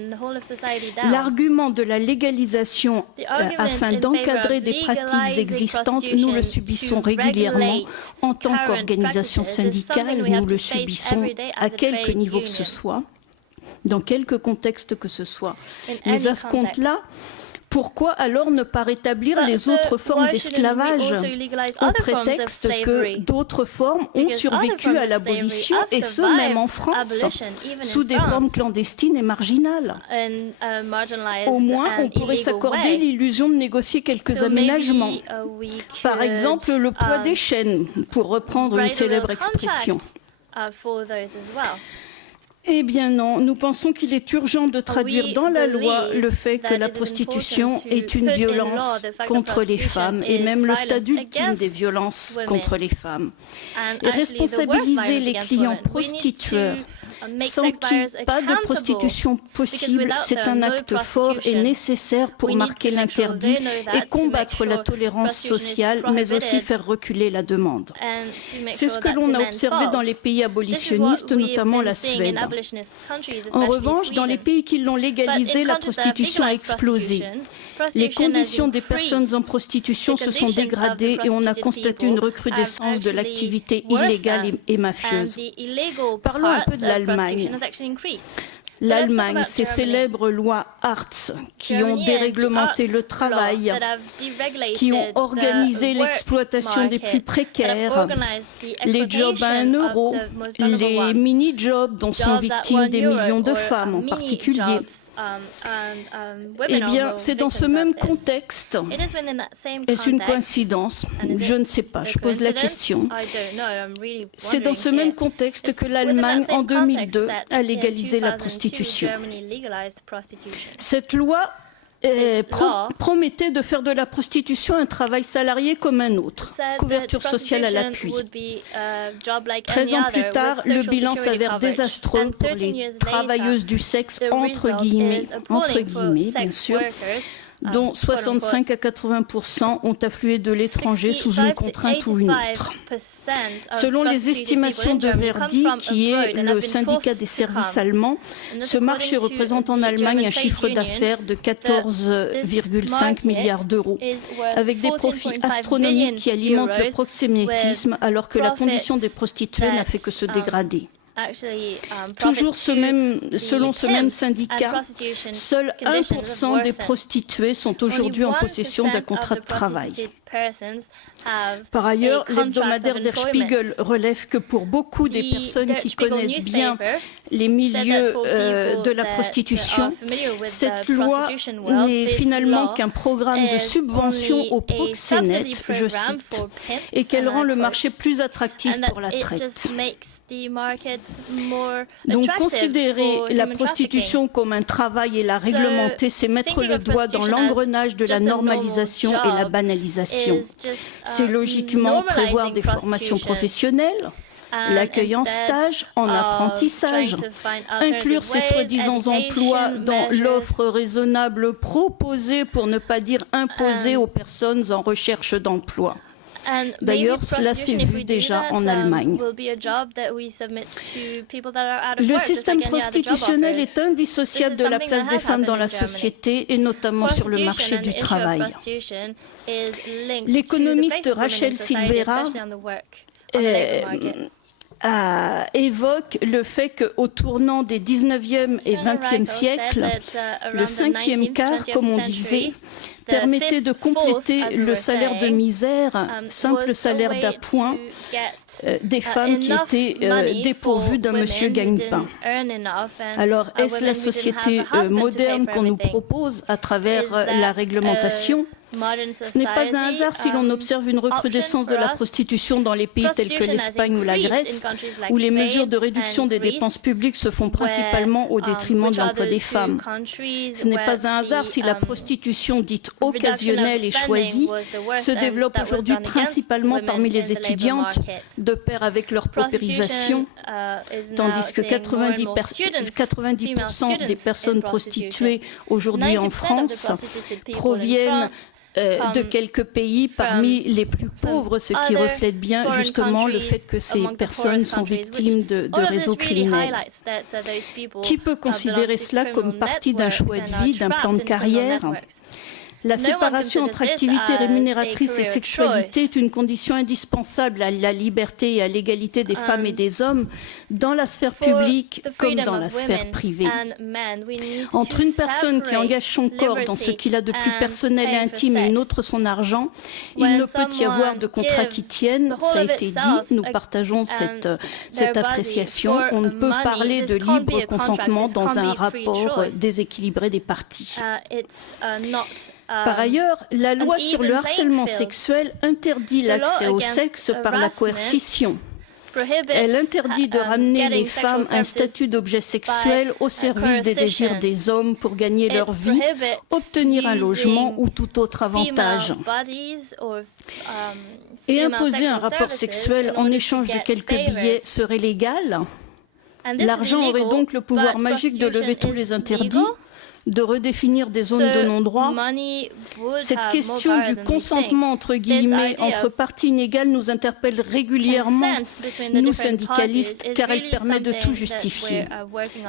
L'argument de la légalisation afin d'encadrer des pratiques existantes, nous le subissons régulièrement en tant qu'organisation syndicale, nous le subissons à quelque niveau que ce soit, dans quelque contexte que ce soit. Mais à ce compte-là, pourquoi alors ne pas rétablir les autres formes d'esclavage au prétexte que d'autres formes ont survécu à l'abolition, et ce même en France, sous des formes clandestines et marginales? Au moins, on pourrait s'accorder l'illusion de négocier quelques aménagements. Par exemple, le poids des chaînes, pour reprendre une célèbre expression. Eh bien non, nous pensons qu'il est urgent de traduire dans la loi le fait que la prostitution est une violence contre les femmes et même le stade ultime des violences contre les femmes. Et responsabiliser les clients prostitueurs sans qui pas de prostitution possible, c'est un acte fort et nécessaire pour marquer l'interdit et combattre la tolérance sociale, mais aussi faire reculer la demande. C'est ce que l'on a observé dans les pays abolitionnistes, notamment la Suède. En revanche, dans les pays qui l'ont légalisée, la prostitution a explosé. Les conditions des personnes en prostitution se sont dégradées et on a constaté une recrudescence de l'activité illégale et mafieuse. Parlons un peu de l'Allemagne. L'Allemagne, ces célèbres lois Hartz qui ont déréglementé le travail, qui ont organisé l'exploitation des plus précaires, les jobs à 1 euro, les mini-jobs dont sont victimes des millions de femmes en particulier. Eh bien, c'est dans ce même contexte. Est-ce une coïncidence? Je ne sais pas, je pose la question. C'est dans ce même contexte que l'Allemagne, en 2002, a légalisé la prostitution. Cette loi promettait de faire de la prostitution un travail salarié comme un autre, couverture sociale à l'appui. 13 ans plus tard, le bilan s'avère désastreux pour les travailleuses du sexe, entre guillemets, bien sûr, dont 65 à 80% ont afflué de l'étranger sous une contrainte ou une autre. Selon les estimations de Verdi, qui est le syndicat des services allemands, ce marché représente en Allemagne un chiffre d'affaires de 14,5 milliards d'euros, avec des profits astronomiques qui alimentent le proxénétisme, alors que la condition des prostituées n'a fait que se dégrader. Toujours selon ce même syndicat, seuls 1% des prostituées sont aujourd'hui en possession d'un contrat de travail. Par ailleurs, l'hebdomadaire Der Spiegel relève que pour beaucoup des personnes qui connaissent bien les milieux de la prostitution, cette loi n'est finalement qu'un programme de subvention aux proxénètes, je cite, et qu'elle rend le marché plus attractif pour la traite. Donc considérer la prostitution comme un travail et la réglementer, c'est mettre le doigt dans l'engrenage de la normalisation et la banalisation. C'est logiquement prévoir des formations professionnelles, l'accueil en stage, en apprentissage, inclure ces soi-disant emplois dans l'offre raisonnable proposée, pour ne pas dire imposée, aux personnes en recherche d'emploi. D'ailleurs, cela s'est vu déjà en Allemagne. Le système prostitutionnel est indissociable de la place des femmes dans la société et notamment sur le marché du travail. L'économiste Rachel Silvera évoque le fait qu'au tournant des 19e et 20e siècles, le cinquième quart, comme on disait, permettait de compléter le salaire de misère, simple salaire d'appoint, des femmes qui étaient dépourvues d'un monsieur gagne-pain. Alors, est-ce la société moderne qu'on nous propose à travers la réglementation ? Ce n'est pas un hasard si l'on observe une recrudescence de la prostitution dans les pays tels que l'Espagne ou la Grèce, où les mesures de réduction des dépenses publiques se font principalement au détriment de l'emploi des femmes. Ce n'est pas un hasard si la prostitution dite occasionnelle et choisie se développe aujourd'hui principalement parmi les étudiantes, de pair avec leur paupérisation, tandis que 90% des personnes prostituées aujourd'hui en France proviennent de quelques pays parmi les plus pauvres, ce qui reflète bien justement le fait que ces personnes sont victimes de réseaux criminels. Qui peut considérer cela comme partie d'un choix de vie, d'un plan de carrière ? La séparation entre activité rémunératrice et sexualité est une condition indispensable à la liberté et à l'égalité des femmes et des hommes dans la sphère publique comme dans la sphère privée. Entre une personne qui engage son corps dans ce qu'il a de plus personnel et intime et une autre son argent, il ne peut y avoir de contrat qui tienne. Ça a été dit, nous partageons cette appréciation. On ne peut parler de libre consentement dans un rapport déséquilibré des parties. Par ailleurs, la loi sur le harcèlement sexuel interdit l'accès au sexe par la coercition. Elle interdit de ramener les femmes à un statut d'objet sexuel au service des désirs des hommes pour gagner leur vie, obtenir un logement ou tout autre avantage. Et imposer un rapport sexuel en échange de quelques billets serait légal. L'argent aurait donc le pouvoir magique de lever tous les interdits, de redéfinir des zones de non-droit. Cette question du consentement, entre guillemets, entre parties inégales nous interpelle régulièrement, nous syndicalistes, car elle permet de tout justifier.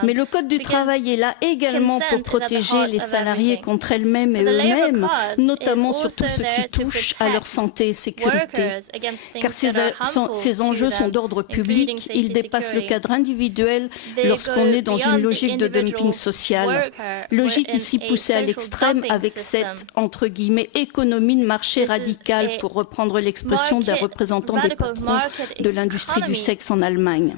Mais le Code du travail est là également pour protéger les salariés contre elles-mêmes et eux-mêmes, notamment sur tout ce qui touche à leur santé et sécurité. Car ces enjeux sont d'ordre public, ils dépassent le cadre individuel lorsqu'on est dans une logique de dumping social. Le logique ici poussée à l'extrême avec cette, entre guillemets, économie de marché radicale, pour reprendre l'expression d'un représentant des patrons de l'industrie du sexe en Allemagne.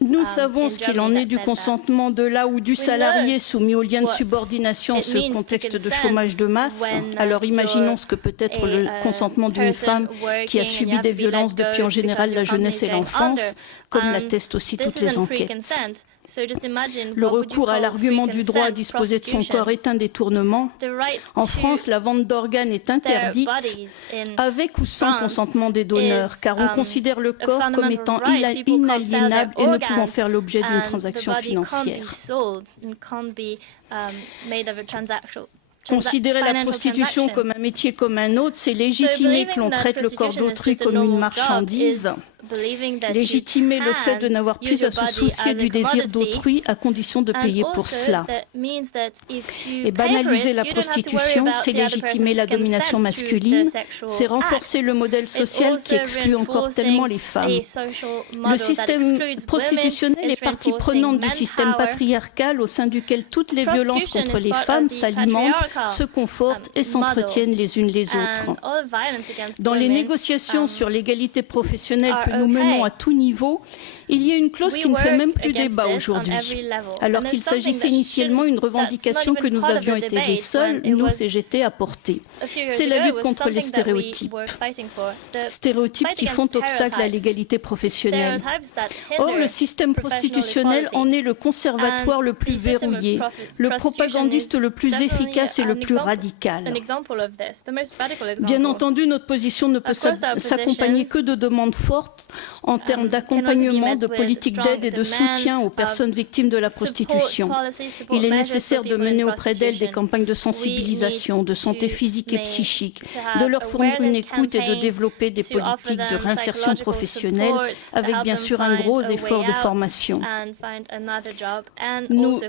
Nous savons ce qu'il en est du consentement de la ou du salarié soumis au lien de subordination en ce contexte de chômage de masse. Alors imaginons ce que peut être le consentement d'une femme qui a subi des violences depuis en général la jeunesse et l'enfance, comme l'attestent aussi toutes les enquêtes. Le recours à l'argument du droit à disposer de son corps est un détournement. En France, la vente d'organes est interdite, avec ou sans consentement des donneurs, car on considère le corps comme étant inaliénable et ne pouvant faire l'objet d'une transaction financière. Considérer la prostitution comme un métier comme un autre, c'est légitimer que l'on traite le corps d'autrui comme une marchandise. Légitimer le fait de n'avoir plus à se soucier du désir d'autrui à condition de payer pour cela. Et banaliser la prostitution, c'est légitimer la domination masculine, c'est renforcer le modèle social qui exclut encore tellement les femmes. Le système prostitutionnel est partie prenante du système patriarcal au sein duquel toutes les violences contre les femmes s'alimentent, se confortent et s'entretiennent les unes les autres. Dans les négociations sur l'égalité professionnelle que nous menons à tout niveau, il y a une clause qui ne fait même plus débat aujourd'hui. Alors qu'il s'agissait initialement d'une revendication que nous avions été les seuls, nous CGT, à porter. C'est la lutte contre les stéréotypes. Stéréotypes qui font obstacle à l'égalité professionnelle. Or, le système prostitutionnel en est le conservatoire le plus verrouillé, le propagandiste le plus efficace et le plus radical. Bien entendu, notre position ne peut s'accompagner que de demandes fortes en termes d'accompagnement, de politique d'aide et de soutien aux personnes victimes de la prostitution. Il est nécessaire de mener auprès d'elles des campagnes de sensibilisation, de santé physique et psychique, de leur fournir une écoute et de développer des politiques de réinsertion professionnelle avec bien sûr un gros effort de formation. Nous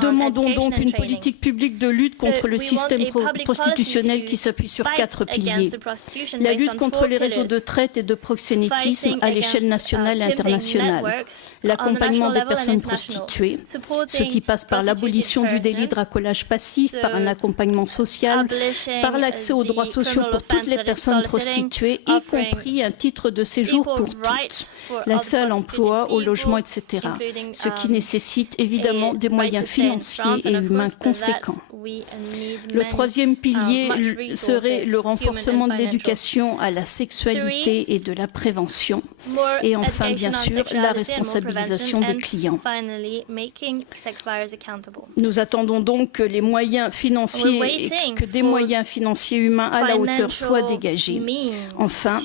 demandons donc une politique publique de lutte contre le système prostitutionnel qui s'appuie sur 4 piliers. La lutte contre les réseaux de traite et de proxénétisme à l'échelle nationale et internationale. L'accompagnement des personnes prostituées, ce qui passe par l'abolition du délit de racolage passif, par un accompagnement social, par l'accès aux droits sociaux pour toutes les personnes prostituées, y compris un titre de séjour pour toutes, l'accès à l'emploi, au logement, etc. Ce qui nécessite évidemment des moyens financiers et humains conséquents. Le 3e pilier serait le renforcement de l'éducation à la sexualité et de la prévention. Et enfin, bien sûr, la responsabilisation des clients. Nous attendons donc que les moyens financiers, que des moyens financiers humains à la hauteur soient dégagés. Enfin,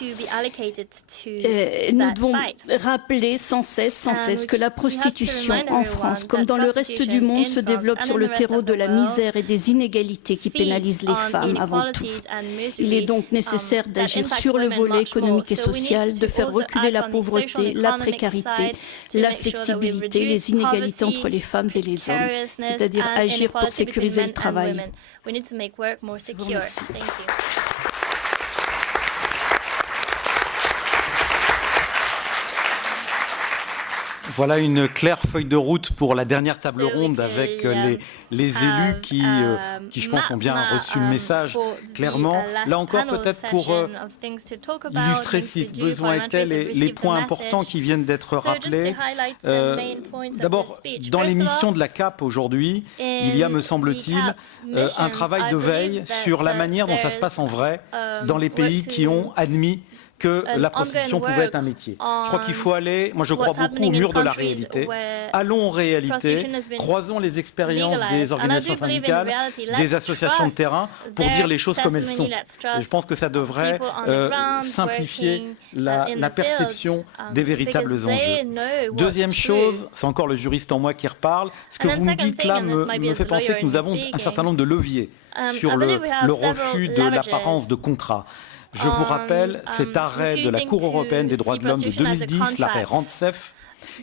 nous devons rappeler sans cesse que la prostitution en France, comme dans le reste du monde, se développe sur le terreau de la misère et des inégalités qui pénalisent les femmes avant tout. Il est donc nécessaire d'agir sur le volet économique et social, de faire reculer la pauvreté, la précarité, la flexibilité, les inégalités entre les femmes et les hommes, c'est-à-dire agir pour sécuriser le travail. Je vous remercie. Voilà une claire feuille de route pour la dernière table ronde avec les élus qui, je pense, ont bien reçu le message clairement. Là encore, peut-être pour illustrer si besoin est-il les points importants qui viennent d'être rappelés. D'abord, dans l'émission de la CAP aujourd'hui, il y a, me semble-t-il, un travail de veille sur la manière dont ça se passe en vrai dans les pays qui ont admis que la prostitution pouvait être un métier. Je crois qu'il faut aller, moi je crois beaucoup au mur de la réalité. Allons en réalité, croisons les expériences des organisations syndicales, des associations de terrain pour dire les choses comme elles sont. Et je pense que ça devrait simplifier la perception des véritables enjeux. Deuxième chose, c'est encore le juriste en moi qui reparle, ce que vous me dites là me fait penser que nous avons un certain nombre de leviers sur le refus de l'apparence de contrat. Je vous rappelle cet arrêt de la Cour européenne des droits de l'homme de 2010, l'arrêt Rantsev,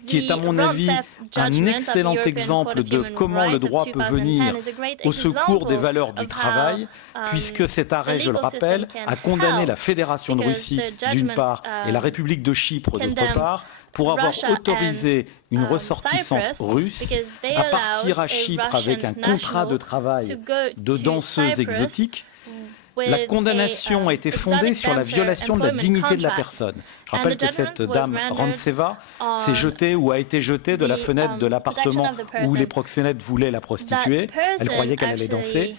qui est à mon avis un excellent exemple de comment le droit peut venir au secours des valeurs du travail, puisque cet arrêt, je le rappelle, a condamné la Fédération de Russie d'une part et la République de Chypre d'autre part pour avoir autorisé une ressortissante russe à partir à Chypre avec un contrat de travail de danseuse exotique. La condamnation a été fondée sur la violation de la dignité de la personne. Je rappelle que cette dame Rantseva s'est jetée ou a été jetée de la fenêtre de l'appartement où les proxénètes voulaient la prostituer. Elle croyait qu'elle allait danser.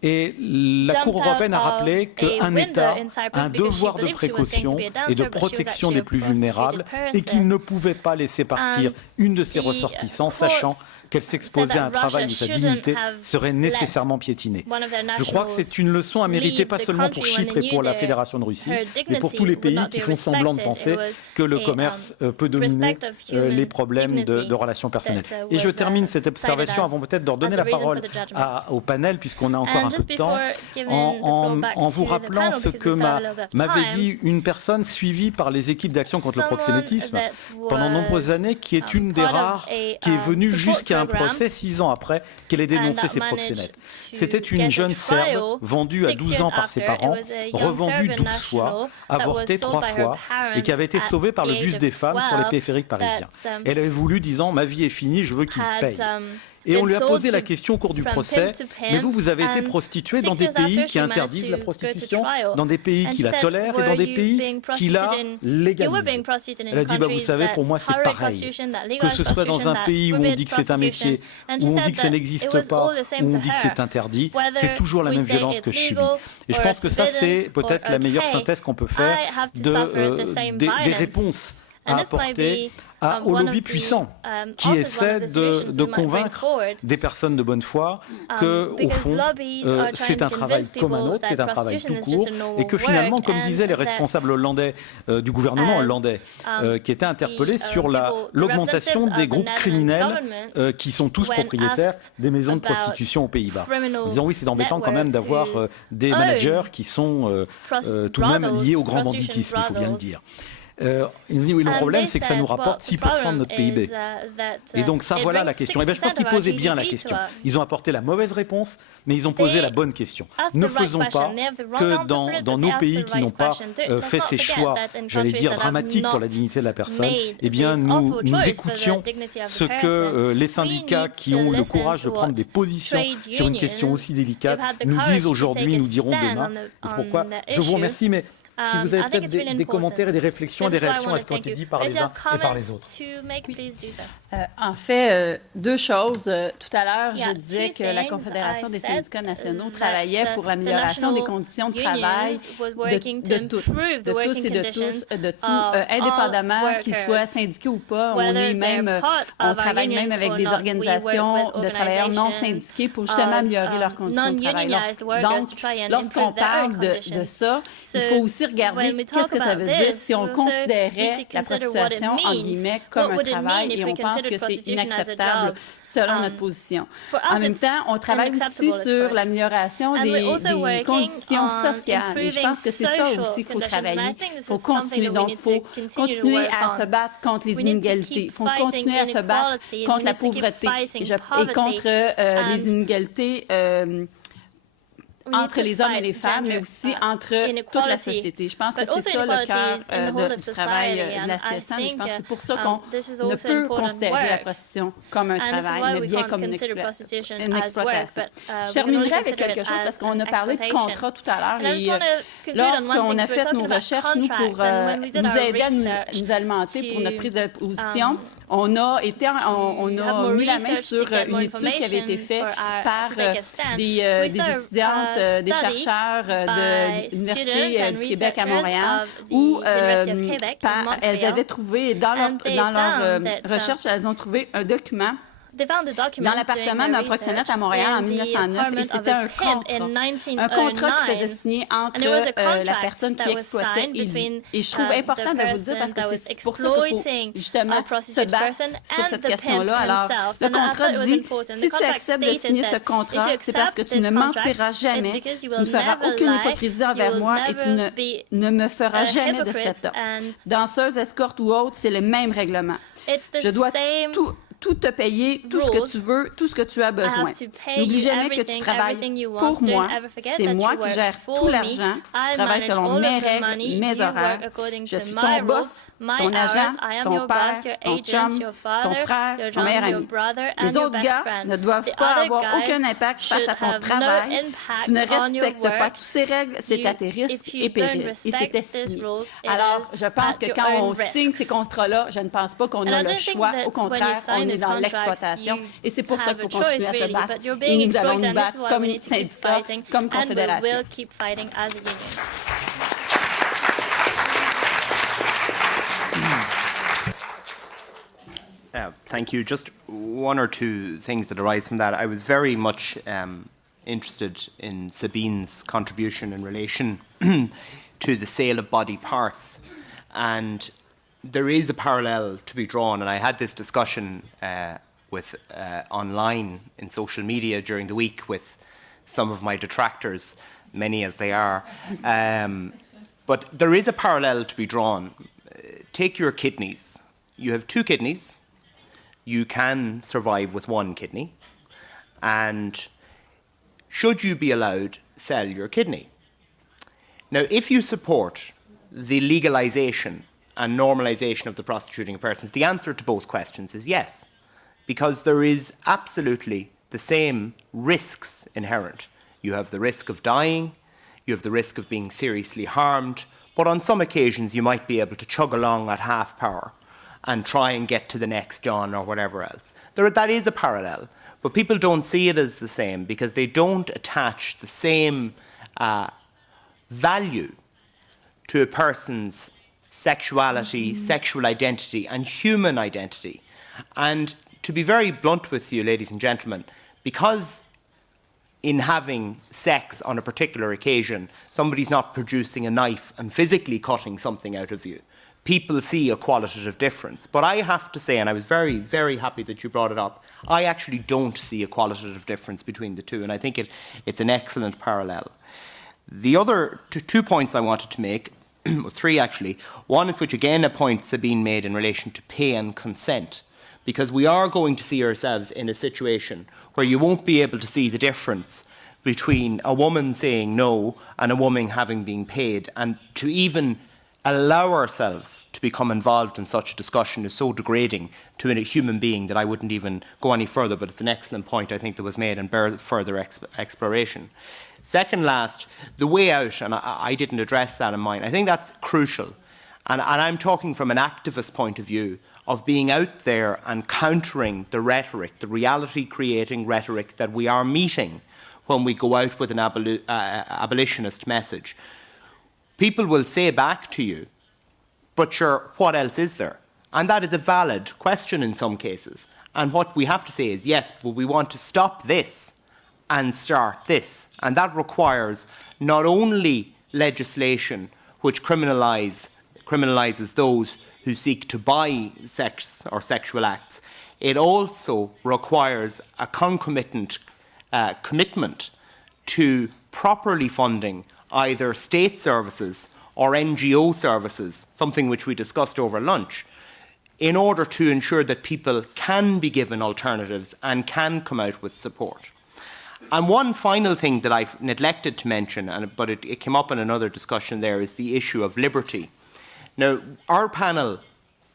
Et la Cour européenne a rappelé qu'un État a un devoir de précaution et de protection des plus vulnérables et qu'il ne pouvait pas laisser partir une de ses ressortissants, sachant qu'elle s'exposait à un travail où sa dignité serait nécessairement piétinée. Je crois que c'est une leçon à mériter pas seulement pour Chypre et pour la Fédération de Russie, mais pour tous les pays qui font semblant de penser que le commerce peut dominer les problèmes de relations personnelles. Et je termine cette observation avant peut-être de redonner la parole au panel, puisqu'on a encore un peu de temps, en vous rappelant ce que m'avait dit une personne suivie par les équipes d'action contre le proxénétisme pendant de nombreuses années, qui est une des rares qui est venue jusqu'à un procès 6 ans après qu'elle ait dénoncé ses proxénètes. C'était une jeune Serbe vendue à 12 ans par ses parents, revendue 12 fois, avortée 3 fois et qui avait été sauvée par le bus des femmes sur les périphériques parisiens. Elle avait voulu, disant « ma vie est finie, je veux qu'il paye ». Et on lui a posé la question au cours du procès, mais vous avez été prostituée dans des pays qui interdisent la prostitution, dans des pays qui la tolèrent et dans des pays qui la légalisent. Elle a dit, vous savez, pour moi c'est pareil. Que ce soit dans un pays où on dit que c'est un métier, où on dit que ça n'existe pas, où on dit que c'est interdit, c'est toujours la même violence que je subis. Et je pense que ça, c'est peut-être la meilleure synthèse qu'on peut faire des réponses à apporter aux lobbies puissants qui essaient de convaincre des personnes de bonne foi que, au fond, c'est un travail comme un autre, c'est un travail tout court, et que finalement, comme disaient les responsables hollandais du gouvernement hollandais, qui étaient interpellés sur l'augmentation des groupes criminels qui sont tous propriétaires des maisons de prostitution aux Pays-Bas. En disant oui, c'est embêtant quand même d'avoir des managers qui sont tout de même liés au grand banditisme, il faut bien le dire. Ils disent oui, le problème c'est que ça nous rapporte 6% de notre PIB. Et donc ça, voilà la question. Et bien je pense qu'ils posaient bien la question. Ils ont apporté la mauvaise réponse, mais ils ont posé la bonne question. Ne faisons pas que dans nos pays qui n'ont pas fait ces choix, j'allais dire dramatiques pour la dignité de la personne, eh bien nous écoutions ce que les syndicats qui ont le courage de prendre des positions sur une question aussi délicate nous disent aujourd'hui, nous diront demain. C'est pourquoi je vous remercie, mais si vous avez peut-être des commentaires et des réflexions, des réactions à ce qui a été dit par les uns et par les autres. En fait, 2 choses. Tout à l'heure, je disais que la Confédération des syndicats nationaux travaillait pour l'amélioration des conditions de travail de tous et de tout, indépendamment qu'ils soient syndiqués ou pas. On travaille même avec des organisations de travailleurs non syndiqués pour justement améliorer leurs conditions de travail. Donc, lorsqu'on parle de ça, il faut aussi regarder qu'est-ce que ça veut dire si on considérait la prostitution, en guillemets, comme un travail, et on pense que c'est inacceptable selon notre position. En même temps, on travaille aussi sur l'amélioration des conditions sociales. Et je pense que c'est ça aussi qu'il faut travailler. Il faut continuer. Donc, il faut continuer à se battre contre les inégalités. Il faut continuer à se battre contre la pauvreté et contre les inégalités entre les hommes et les femmes, mais aussi entre toute la société. Je pense que c'est ça le cœur du travail de la CSN. Et je pense que c'est pour ça qu'on ne peut considérer la prostitution comme un travail, mais bien comme une exploitation. Je terminerai avec quelque chose parce qu'on a parlé de contrat tout à l'heure. Et lorsqu'on a fait nos recherches, nous, pour nous aider à nous alimenter pour notre prise de position, on a mis la main sur une étude qui avait été faite par des étudiantes, des chercheurs de l'Université du Québec à Montréal, où elles avaient trouvé, dans leur recherche, elles ont trouvé un document dans l'appartement d'un proxénète à Montréal en 1909, et c'était un contrat qui faisait signer entre la personne qui exploitait et lui. Et je trouve important de vous dire parce que c'est pour ça qu'il faut justement se battre sur cette question-là. Alors, le contrat dit, si tu acceptes de signer ce contrat, c'est parce que tu ne mentiras jamais, tu ne feras aucune hypocrisie envers moi et tu ne me feras jamais de cette offre. Danseuse, escorte ou autre, c'est le même règlement. Je dois tout te payer, tout ce que tu veux, tout ce que tu as besoin. N'oublie jamais que tu travailles pour moi. C'est moi qui gère tout l'argent. Je travaille selon mes règles, mes horaires. Je suis ton boss, ton agent, ton père, ton chum, ton frère, ton meilleur ami. Les autres gars ne doivent pas avoir aucun impact face à ton travail. Tu ne respectes pas toutes ces règles, c'est à tes risques et périls. Et c'était signé. Alors, je pense que quand on signe ces contrats-là, je ne pense pas qu'on a le choix. Au contraire, on est dans l'exploitation. Et c'est pour ça qu'il faut continuer à se battre. Et nous allons nous battre comme syndicat, comme confédération. Thank you. Just one or two things that arise from that. I was very much interested in Sabine's contribution in relation to the sale of body parts. And there is a parallel to be drawn, and I had this discussion with online in social media during the week with some of my detractors, many as they are. But there is a parallel to be drawn. Take your kidneys. You have two kidneys. You can survive with one kidney. And should you be allowed to sell your kidney? Now, if you support the legalisation and normalisation of the prostituting of persons, the answer to both questions is yes, because there is absolutely the same risks inherent. You have the risk of dying, you have the risk of being seriously harmed, but on some occasions you might be able to chug along at half power and try and get to the next John or whatever else. That is a parallel, but people don't see it as the same because they don't attach the same value to a person's sexuality, sexual identity, and human identity. And to be very blunt with you, ladies and gentlemen, because in having sex on a particular occasion, somebody's not producing a knife and physically cutting something out of you, people see a qualitative difference. But I have to say, and I was very, very happy that you brought it up, I actually don't see a qualitative difference between the two, and I think it's an excellent parallel. The other two points I wanted to make, three actually. One is which again a point Sabine made in relation to pay and consent, because we are going to see ourselves in a situation where you won't be able to see the difference between a woman saying no and a woman having been paid, and to even allow ourselves to become involved in such a discussion is so degrading to a human being that I wouldn't even go any further, but it's an excellent point I think that was made and bears further exploration. Second last, the way out, and I didn't address that in mine, I think that's crucial. And I'm talking from an activist point of view of being out there and countering the rhetoric, the reality-creating rhetoric that we are meeting when we go out with an abolitionist message. People will say back to you, but sure, what else is there? And that is a valid question in some cases. And what we have to say is, yes, but we want to stop this and start this. And that requires not only legislation which criminalises those who seek to buy sex or sexual acts, it also requires a concomitant commitment to properly funding either state services or NGO services, something which we discussed over lunch, in order to ensure that people can be given alternatives and can come out with support. And one final thing that I've neglected to mention, but it came up in another discussion there, is the issue of liberty. Now, our panel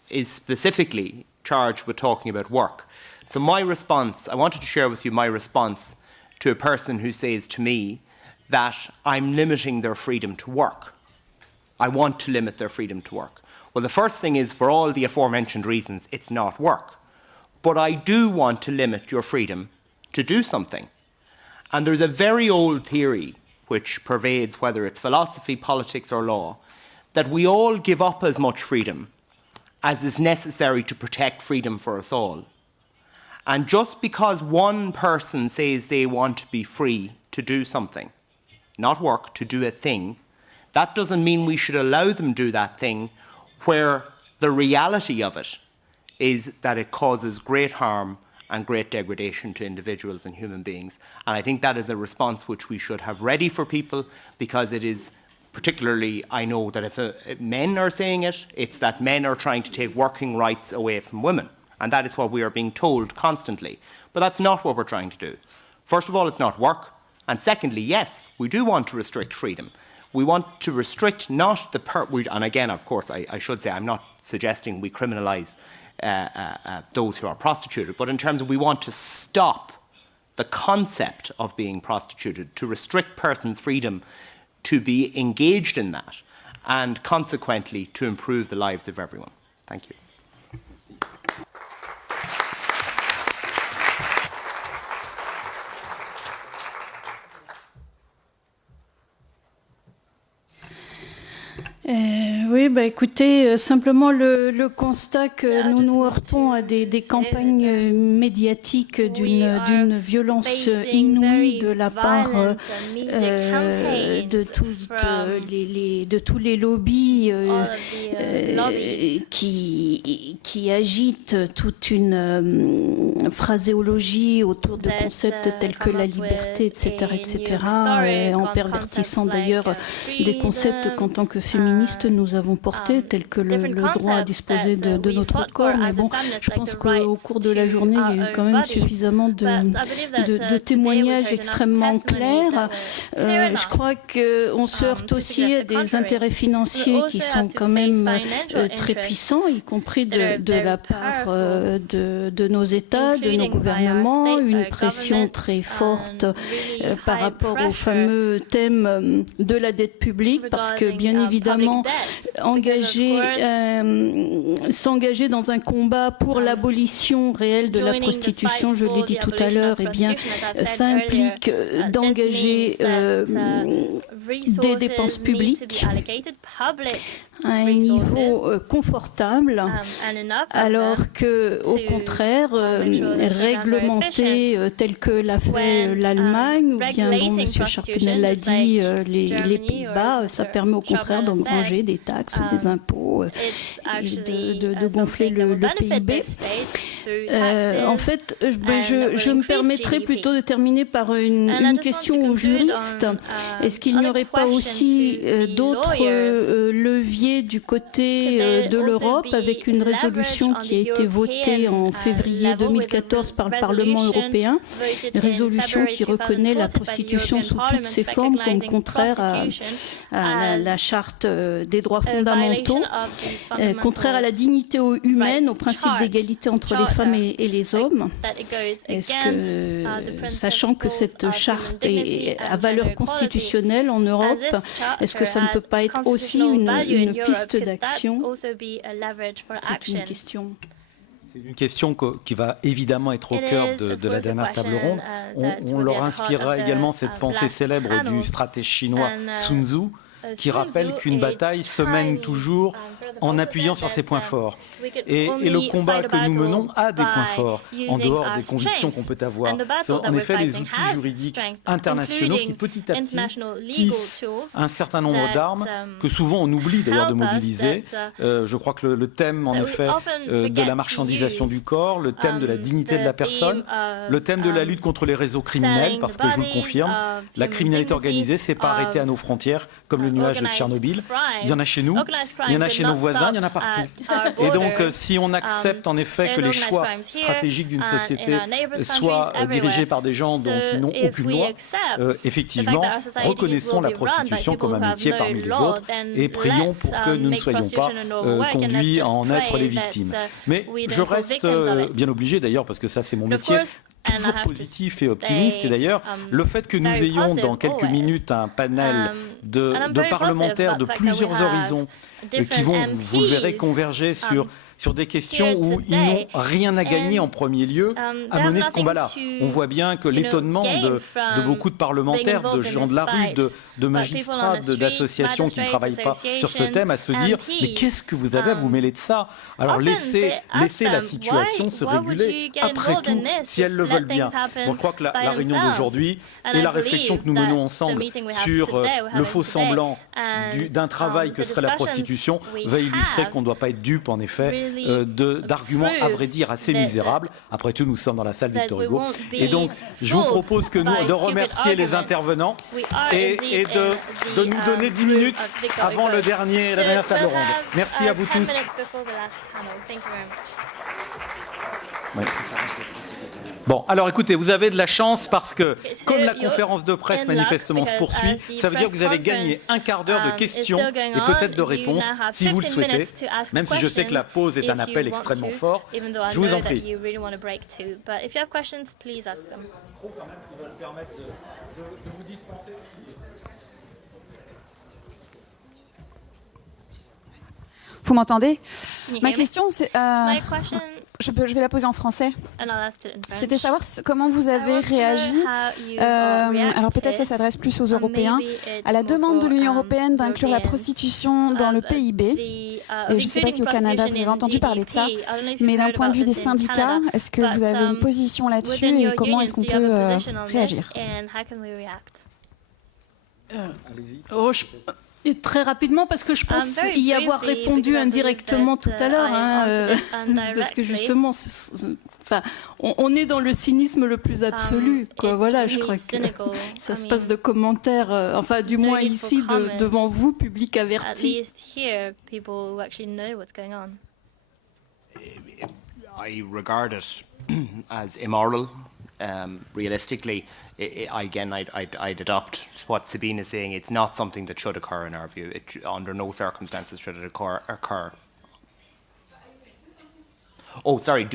is specifically charged with talking about work. So my response, I wanted to share with you my response to a person who says to me that I'm limiting their freedom to work. I want to limit their freedom to work. Well, the first thing is, for all the aforementioned reasons, it's not work. But I do want to limit your freedom to do something. And there's a very old theory which pervades, whether it's philosophy, politics or law, that we all give up as much freedom as is necessary to protect freedom for us all. And just because one person says they want to be free to do something, not work, to do a thing, that doesn't mean we should allow them do that thing where the reality of it is that it causes great harm and great degradation to individuals and human beings. And I think that is a response which we should have ready for people, because it is particularly, I know that if men are saying it, it's that men are trying to take working rights away from women. And that is what we are being told constantly. But that's not what we're trying to do. First of all, it's not work. And secondly, yes, we do want to restrict freedom. We want to restrict not the... and again, of course, I should say, I'm not suggesting we criminalise those who are prostituted, but in terms of we want to stop the concept of being prostituted, to restrict persons' freedom to be engaged in that, and consequently to improve the lives of everyone. Thank you. Oui, écoutez, simplement le constat que nous nous heurtons à des campagnes médiatiques d'une violence inouïe de la part de tous les lobbies qui agitent toute une phraséologie autour de concepts tels que la liberté, etc., et en pervertissant d'ailleurs des concepts qu'en tant que féministes nous avons portés, tels que le droit à disposer de notre corps. Mais bon, je pense qu'au cours de la journée, il y a eu quand même suffisamment de témoignages extrêmement clairs. Je crois qu'on se heurte aussi à des intérêts financiers qui sont quand même très puissants, y compris de la part de nos États, de nos gouvernements, une pression très forte par rapport au fameux thème de la dette publique, parce que bien évidemment, s'engager dans un combat pour l'abolition réelle de la prostitution, je l'ai dit tout à l'heure, eh bien, ça implique d'engager des dépenses publiques à un niveau confortable, alors que, au contraire, réglementer tel que l'a fait l'Allemagne, ou bien, bon, M. Charpenel l'a dit, les Pays-Bas, ça permet au contraire d'engranger des taxes, des impôts, et de gonfler le PIB. En fait, je me permettrais plutôt de terminer par une question aux juristes. Est-ce qu'il n'y aurait pas aussi d'autres leviers du côté de l'Europe, avec une résolution qui a été votée en février 2014 par le Parlement européen, une résolution qui reconnaît la prostitution sous toutes ses formes comme contraire à la charte des droits fondamentaux, contraire à la dignité humaine, au principe d'égalité entre les femmes et les hommes. Est-ce que, sachant que cette charte est à valeur constitutionnelle en Europe, est-ce que ça ne peut pas être aussi une piste d'action? C'est une question. C'est une question qui va évidemment être au cœur de la dernière table ronde. On leur inspirera également cette pensée célèbre du stratège chinois Sun Tzu, qui rappelle qu'une bataille se mène toujours en appuyant sur ses points forts. Et le combat que nous menons a des points forts, en dehors des convictions qu'on peut avoir. En effet, les outils juridiques internationaux qui petit à petit tissent un certain nombre d'armes que souvent on oublie d'ailleurs de mobiliser. Je crois que le thème, en effet, de la marchandisation du corps, le thème de la dignité de la personne, le thème de la lutte contre les réseaux criminels, parce que je vous le confirme, la criminalité organisée, c'est pas arrêté à nos frontières, comme le nuage de Tchernobyl. Il y en a chez nous, il y en a chez nos voisins, il y en a partout. Et donc, si on accepte en effet que les choix stratégiques d'une société soient dirigés par des gens qui n'ont aucune loi, effectivement, reconnaissons la prostitution comme un métier parmi les autres et prions pour que nous ne soyons pas conduits à en être les victimes. Mais je reste bien obligé d'ailleurs, parce que ça c'est mon métier, toujours positif et optimiste. Et d'ailleurs, le fait que nous ayons dans quelques minutes un panel de parlementaires de plusieurs horizons qui vont, vous le verrez, converger sur des questions où ils n'ont rien à gagner en premier lieu à mener ce combat-là. On voit bien que l'étonnement de beaucoup de parlementaires, de gens de la rue, de magistrats, d'associations qui ne travaillent pas sur ce thème, à se dire « mais qu'est-ce que vous avez à vous mêler de ça ?» Alors laissez la situation se réguler, après tout, si elles le veulent bien. Donc je crois que la réunion d'aujourd'hui et la réflexion que nous menons ensemble sur le faux semblant d'un travail que serait la prostitution va illustrer qu'on ne doit pas être dupe, en effet, d'arguments, à vrai dire, assez misérables. Après tout, nous sommes dans la salle Victor Hugo. Et donc, je vous propose de remercier les intervenants et de nous donner 10 minutes avant la dernière table ronde. Merci à vous tous. Oui. Bon, alors écoutez, vous avez de la chance parce que, comme la conférence de presse manifestement se poursuit, ça veut dire que vous avez gagné un quart d'heure de questions et peut-être de réponses, si vous le souhaitez, même si je sais que la pause est un appel extrêmement fort. Je vous en prie. Vous m'entendez? Ma question, c'est... je vais la poser en français. C'était savoir comment vous avez réagi, alors peut-être ça s'adresse plus aux Européens, à la demande de l'Union européenne d'inclure la prostitution dans le PIB. Et je ne sais pas si au Canada vous avez entendu parler de ça, mais d'un point de vue des syndicats, est-ce que vous avez une position là-dessus et comment est-ce qu'on peut réagir? Allez-y. Et très rapidement, parce que je pense y avoir répondu indirectement tout à l'heure, parce que justement, on est dans le cynisme le plus absolu, quoi. Voilà, je crois que ça se passe de commentaires, enfin, du moins ici, devant vous, public averti. I regard it as immoral. Realistically, I'd adopt what Sabine is saying. It's not something that should occur in our view. Under no circumstances should it occur. Oh, sorry.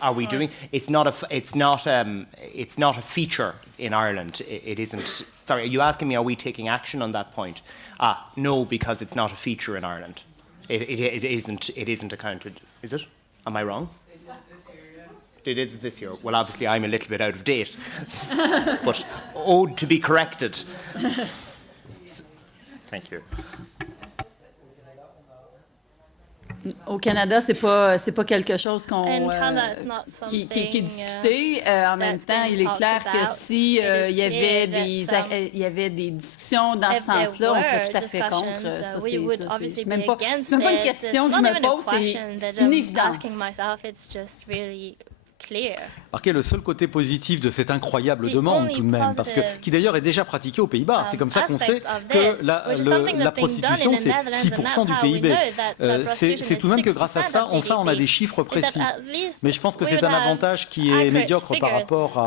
Are we doing? It's not a feature in Ireland. It isn't. Sorry, are you asking me? Are we taking action on that point? No, because it's not a feature in Ireland. It isn't accounted. Is it? Am I wrong? They did it this year. Well, obviously, I'm a little bit out of date, but to be corrected. Thank you. Au Canada, c'est pas quelque chose qui est discuté. En même temps, il est clair que si il y avait des discussions dans ce sens-là, on serait tout à fait contre. Ça, c'est même pas une question que je me pose, c'est une évidence. Alors, quel est le seul côté positif de cette incroyable demande, tout de même, parce que qui d'ailleurs est déjà pratiquée aux Pays-Bas. C'est comme ça qu'on sait que la prostitution, c'est 6% du PIB. C'est tout de même que grâce à ça, enfin, on a des chiffres précis. Mais je pense que c'est un avantage qui est médiocre par rapport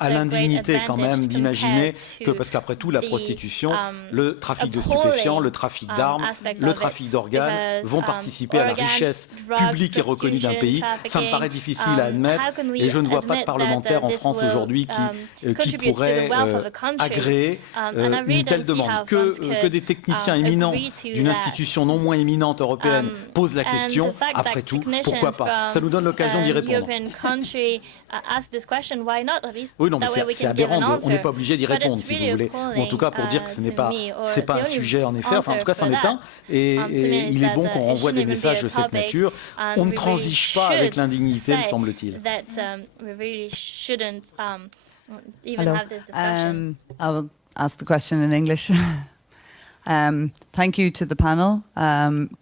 à l'indignité, quand même, d'imaginer que, parce qu'après tout, la prostitution, le trafic de stupéfiants, le trafic d'armes, le trafic d'organes vont participer à la richesse publique et reconnue d'un pays. Ça me paraît difficile à admettre. Et je ne vois pas de parlementaire en France aujourd'hui qui pourrait agréer une telle demande. Que des techniciens éminents d'une institution non moins éminente européenne posent la question, après tout, pourquoi pas? Ça nous donne l'occasion d'y répondre. Oui, non, mais c'est aberrant. On n'est pas obligé d'y répondre, si vous voulez. Ou en tout cas, pour dire que ce n'est pas un sujet, en effet. Enfin, en tout cas, c'en est un. Et il est bon qu'on renvoie des messages de cette nature. On ne transige pas avec l'indignité, me semble-t-il. Hello. I will ask the question in English. Thank you to the panel.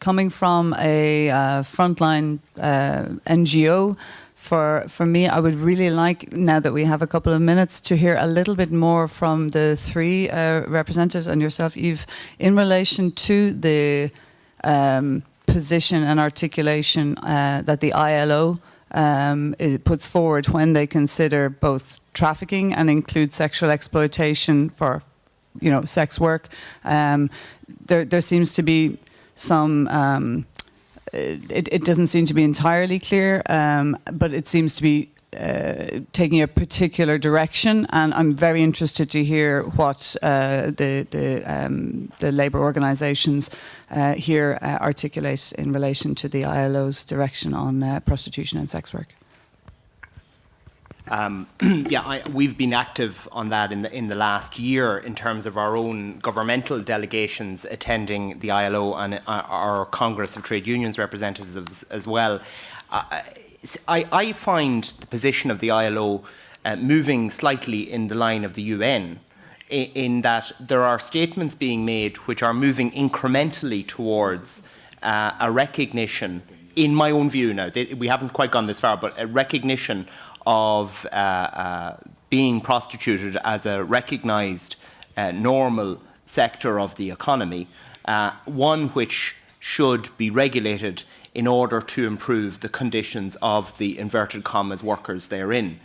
Coming from a frontline NGO, for me, I would really like, now that we have a couple of minutes, to hear a little bit more from the three representatives and yourself, Yves, in relation to the position and articulation that the ILO it puts forward when they consider both trafficking and include sexual exploitation for, sex work. There seems to be some. It doesn't seem to be entirely clear, but it seems to be taking a particular direction, and I'm very interested to hear what the labour organisations here articulate in relation to the ILO's direction on prostitution and sex work. We've been active on that in the last year in terms of our own governmental delegations attending the ILO and our Congress of Trade Unions representatives as well. I find the position of the ILO moving slightly in the line of the UN, in that there are statements being made which are moving incrementally towards a recognition, in my own view now, we haven't quite gone this far, but a recognition of being prostituted as a recognised normal sector of the economy, one which should be regulated in order to improve the conditions of the inverted commas workers therein.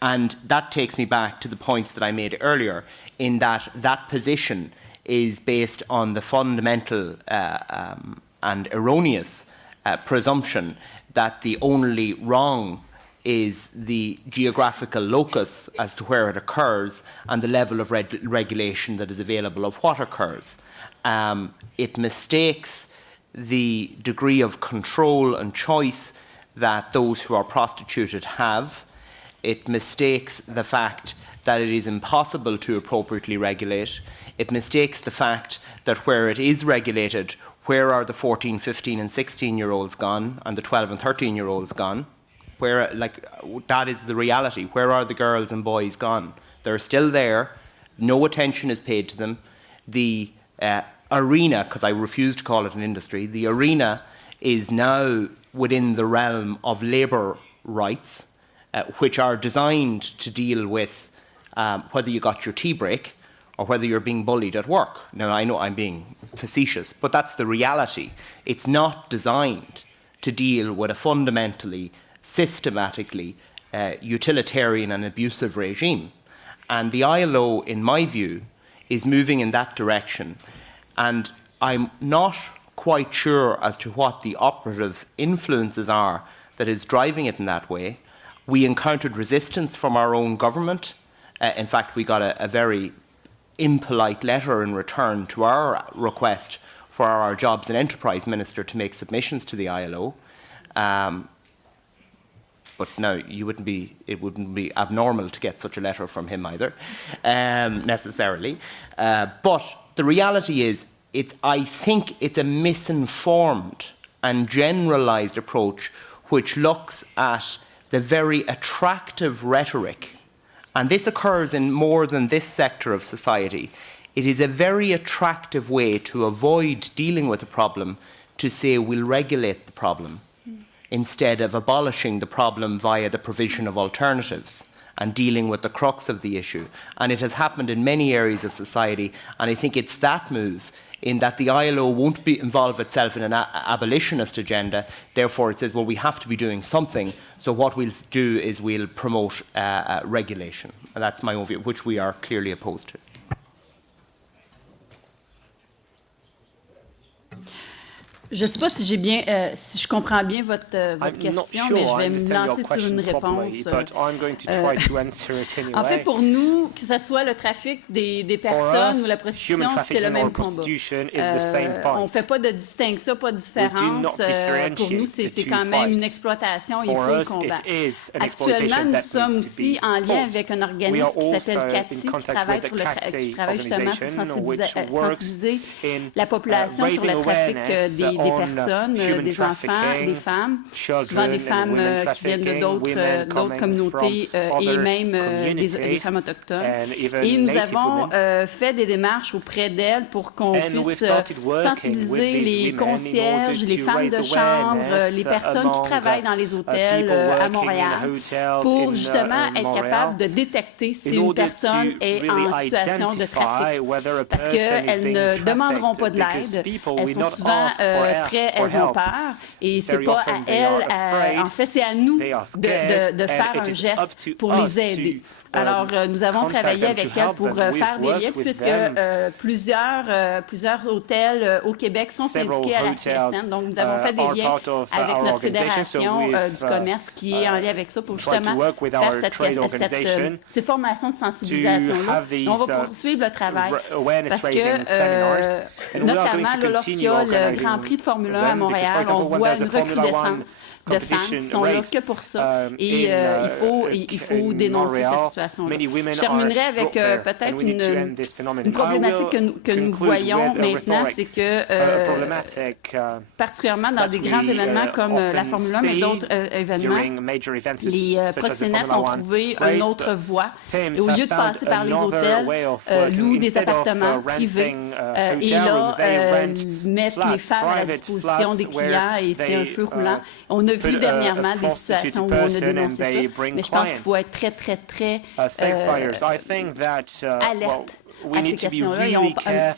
And that takes me back to the points that I made earlier, in that that position is based on the fundamental and erroneous presumption that the only wrong is the geographical locus as to where it occurs and the level of regulation that is available of what occurs. It mistakes the degree of control and choice that those who are prostituted have. It mistakes the fact that it is impossible to appropriately regulate. It mistakes the fact that where it is regulated, where are the 14, 15 and 16-year-olds gone and the 12 and 13-year-olds gone? Where, that is the reality. Where are the girls and boys gone? They're still there. No attention is paid to them. The arena, because I refuse to call it an industry, the arena is now within the realm of labour rights, which are designed to deal with whether you got your tea break or whether you're being bullied at work. Now, I know I'm being facetious, but that's the reality. It's not designed to deal with a fundamentally, systematically utilitarian and abusive regime. And the ILO, in my view, is moving in that direction. And I'm not quite sure as to what the operative influences are that is driving it in that way. We encountered resistance from our own government. In fact, we got a very impolite letter in return to our request for our Jobs and Enterprise Minister to make submissions to the ILO. But no, it wouldn't be abnormal to get such a letter from him either, necessarily. But the reality is, I think it's a misinformed and generalised approach which looks at the very attractive rhetoric, and this occurs in more than this sector of society. It is a very attractive way to avoid dealing with a problem to say we'll regulate the problem instead of abolishing the problem via the provision of alternatives and dealing with the crux of the issue. And it has happened in many areas of society, and I think it's that move in that the ILO won't involve itself in an abolitionist agenda. Therefore, it says, well, we have to be doing something. So what we'll do is we'll promote regulation. And that's my own view, which we are clearly opposed to. Je ne sais pas si je comprends bien votre question, mais je vais me lancer sur une réponse. En fait, pour nous, que ce soit le trafic des personnes ou la prostitution, c'est le même combat. On ne fait pas de distinction, pas de différence. Pour nous, c'est quand même une exploitation, il faut le combattre. Actuellement, nous sommes aussi en lien avec un organisme qui s'appelle CATI, qui travaille justement pour sensibiliser la population sur le trafic des personnes, des enfants, des femmes, souvent des femmes qui viennent d'autres communautés et même des femmes autochtones. Et nous avons fait des démarches auprès d'elles pour qu'on puisse sensibiliser les concierges, les femmes de chambre, les personnes qui travaillent dans les hôtels à Montréal pour justement être capable de détecter si une personne est en situation de trafic. Parce qu'elles ne demanderont pas de l'aide, elles sont souvent elles ont peur et c'est pas à elles, en fait c'est à nous de faire un geste pour les aider. Alors, nous avons travaillé avec elles pour faire des liens, puisque plusieurs hôtels au Québec sont syndiqués à la CSN. Donc, nous avons fait des liens avec notre fédération du commerce qui est en lien avec ça pour justement faire ces formations de sensibilisation-là. On va poursuivre le travail parce que, notamment, lorsqu'il y a le Grand Prix de Formule 1 à Montréal, on voit une recrudescence de femmes qui sont là que pour ça. Et il faut dénoncer cette situation-là. Je terminerai avec peut-être une problématique que nous voyons maintenant, c'est que particulièrement dans des grands événements comme la Formule 1, mais d'autres événements, les proxénètes ont trouvé une autre voie. Et au lieu de passer par les hôtels, louent des appartements privés et là mettent les femmes à la disposition des clients et c'est un feu roulant. On a vu dernièrement des situations où on a dénoncé ça, mais je pense qu'il faut être très alerte à ces questions-là.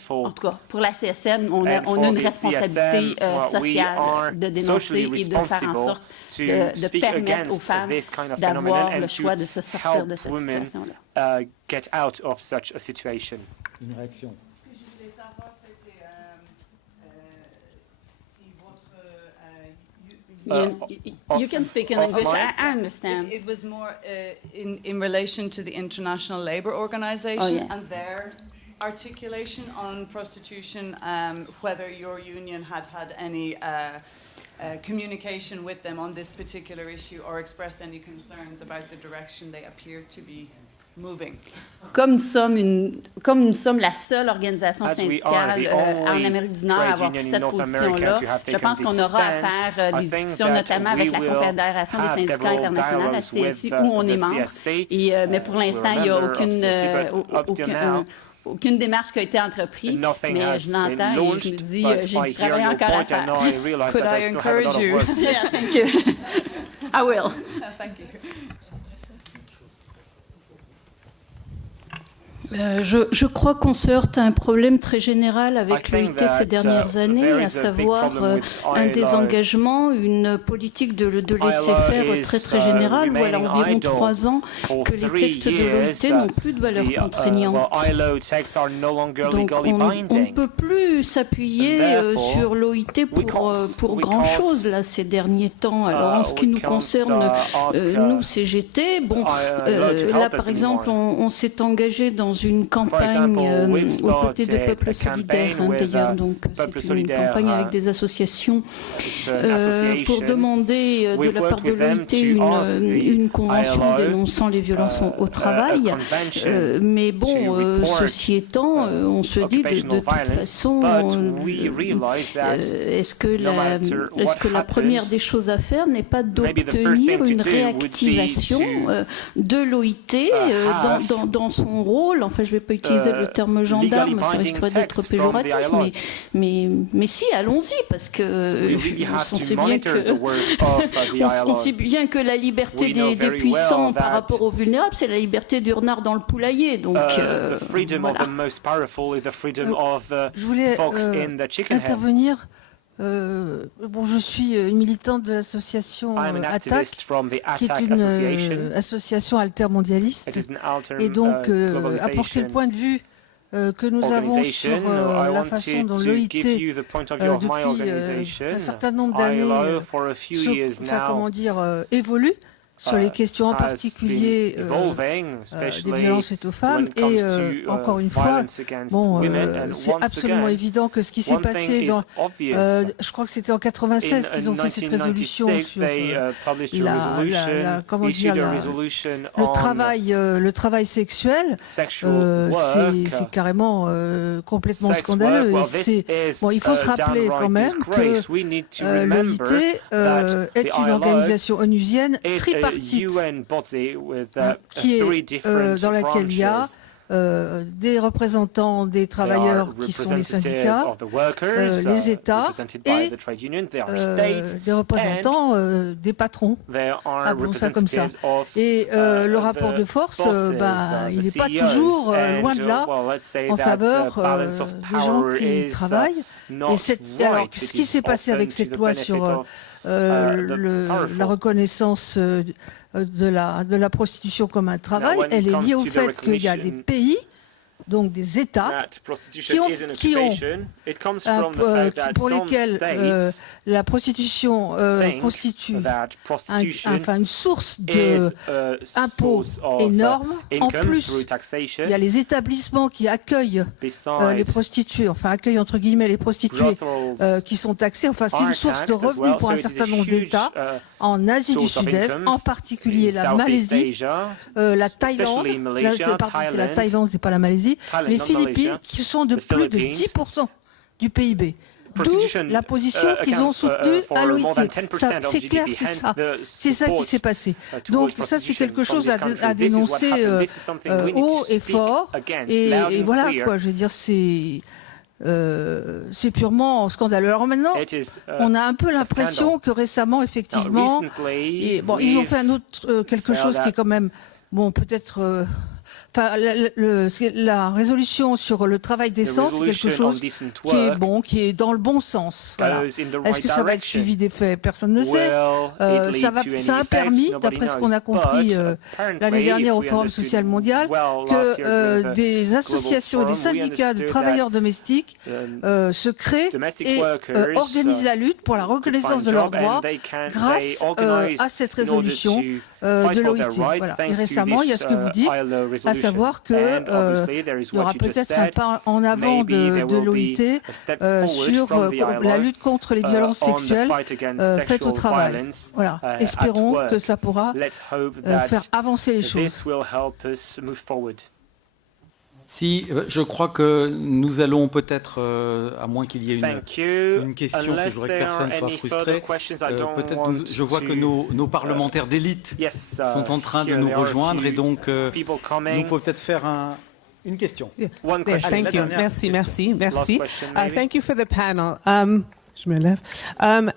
En tout cas, pour la CSN, on a une responsabilité sociale de dénoncer et de faire en sorte de permettre aux femmes d'avoir le choix de se sortir de cette situation-là. Une réaction. Ce que je voulais savoir, c'était si votre... You can speak in English, I understand. It was more in relation to the International Labour Organization and their articulation on prostitution, whether your union had any communication with them on this particular issue or expressed any concerns about the direction they appear to be moving. Comme nous sommes la seule organisation syndicale en Amérique du Nord à avoir pris cette position-là, je pense qu'on aura à faire des discussions, notamment avec la Confédération des syndicats internationaux, la CSI, où on est membre. Mais pour l'instant, il n'y a aucune démarche qui a été entreprise, mais je l'entends et je me dis, j'ai du travail encore à faire. Could I encourage you? Yeah, thank you. I will. Thank you. Je crois qu'on se heurte à un problème très général avec l'OIT ces dernières années, à savoir un désengagement, une politique de laisser faire très générale. Voilà environ 3 ans que les textes de l'OIT n'ont plus de valeur contraignante. Donc on ne peut plus s'appuyer sur l'OIT pour grand-chose là, ces derniers temps. Alors en ce qui nous concerne, nous CGT, là par exemple on s'est engagé dans une campagne aux côtés de Peuple Solidaire, d'ailleurs, donc c'est une campagne avec des associations pour demander de la part de l'OIT une convention dénonçant les violences au travail. Mais bon, ceci étant, on se dit de toute façon, est-ce que la première des choses à faire n'est pas d'obtenir une réactivation de l'OIT dans son rôle, enfin je ne vais pas utiliser le terme gendarme, ça risquerait d'être péjoratif, mais si, allons-y, parce que on sait bien que la liberté des puissants par rapport aux vulnérables, c'est la liberté du renard dans le poulailler. Donc, voilà. Je voulais intervenir. Je suis une militante de l'association ATTAC, qui est une association altermondialiste, et donc apporter le point de vue que nous avons sur la façon dont l'OIT, depuis un certain nombre d'années, évolue sur les questions en particulier des violences faites aux femmes. Et encore une fois, c'est absolument évident que ce qui s'est passé je crois que c'était en 96 qu'ils ont fait cette résolution sur le travail sexuel, c'est carrément complètement scandaleux. Il faut se rappeler quand même que l'OIT est une organisation onusienne tripartite, qui est dans laquelle il y a des représentants des travailleurs qui sont les syndicats, les États et des représentants des patrons, appelons ça comme ça. Et le rapport de force, il n'est pas toujours loin de là en faveur des gens qui travaillent. Et alors, ce qui s'est passé avec cette loi sur la reconnaissance de la prostitution comme un travail, elle est liée au fait qu'il y a des pays, donc des États, pour lesquels la prostitution constitue une source d'impôts énorme. En plus, il y a les établissements qui accueillent les prostituées, accueillent entre guillemets les prostituées qui sont taxées. C'est une source de revenus pour un certain nombre d'États en Asie du Sud-Est, en particulier la Malaisie, la Thaïlande, c'est la Thaïlande, c'est pas la Malaisie, les Philippines, qui sont de plus de 10% du PIB. D'où la position qu'ils ont soutenue à l'OIT. C'est clair, c'est ça. C'est ça qui s'est passé. Donc ça, c'est quelque chose à dénoncer haut et fort. Et voilà, quoi. Je veux dire, c'est purement scandaleux. Alors maintenant, on a un peu l'impression que récemment, effectivement, ils ont fait un autre quelque chose qui est quand même, bon, peut-être... la résolution sur le travail décent, c'est quelque chose qui est bon, qui est dans le bon sens. Voilà. Est-ce que ça va être suivi des faits? Personne ne sait. Ça a permis, d'après ce qu'on a compris l'année dernière au Forum social mondial, que des associations et des syndicats de travailleurs domestiques se créent et organisent la lutte pour la reconnaissance de leurs droits grâce à cette résolution de l'OIT. Voilà. Et récemment, il y a ce que vous dites, à savoir qu'il y aura peut-être un pas en avant de l'OIT sur la lutte contre les violences sexuelles faites au travail. Voilà. Espérons que ça pourra faire avancer les choses. Si, je crois que nous allons peut-être, à moins qu'il y ait une question, que je voudrais que personne soit frustré, peut-être je vois que nos parlementaires d'élite sont en train de nous rejoindre et donc nous pouvons peut-être faire une question. Thank you. Merci. Thank you for the panel.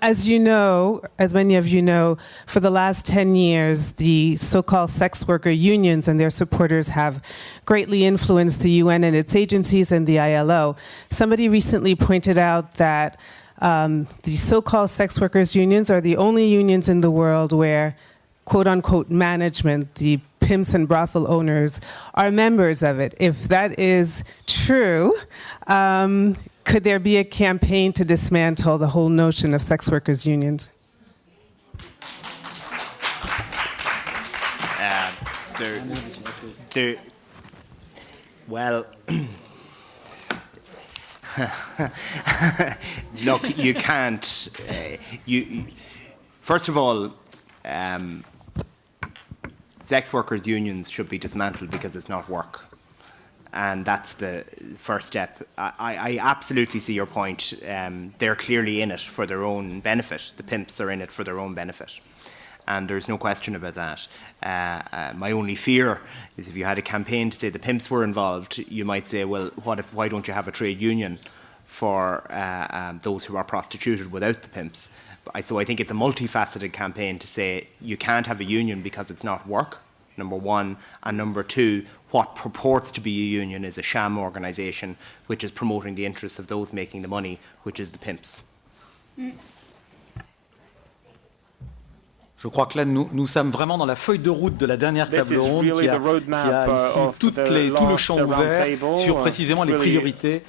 As you know, as many of you know, for the last 10 years, the so-called sex worker unions and their supporters have greatly influenced the UN and its agencies and the ILO. Somebody recently pointed out that the so-called sex workers unions are the only unions in the world where, quote-unquote, management, the pimps and brothel owners, are members of it. If that is true, could there be a campaign to dismantle the whole notion of sex workers' unions? Well, look, you can't. First of all, sex workers' unions should be dismantled because it's not work. And that's the first step. I absolutely see your point. They're clearly in it for their own benefit. The pimps are in it for their own benefit. And there's no question about that. My only fear is if you had a campaign to say the pimps were involved, you might say, well, why don't you have a trade union for those who are prostituted without the pimps? So I think it's a multifaceted campaign to say you can't have a union because it's not work, number one. And number two, what purports to be a union is a sham organisation which is promoting the interests of those making the money, which is the pimps. Je crois que là, nous sommes vraiment dans la feuille de route de la dernière table ronde qui a ici tout le champ ouvert sur précisément les priorités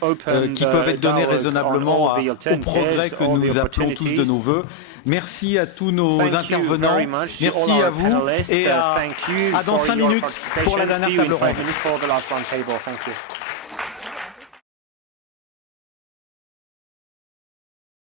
qui peuvent être données raisonnablement au progrès que nous appelons tous de nos vœux. Merci à tous nos intervenants, merci à vous et à dans 5 minutes pour la dernière table ronde.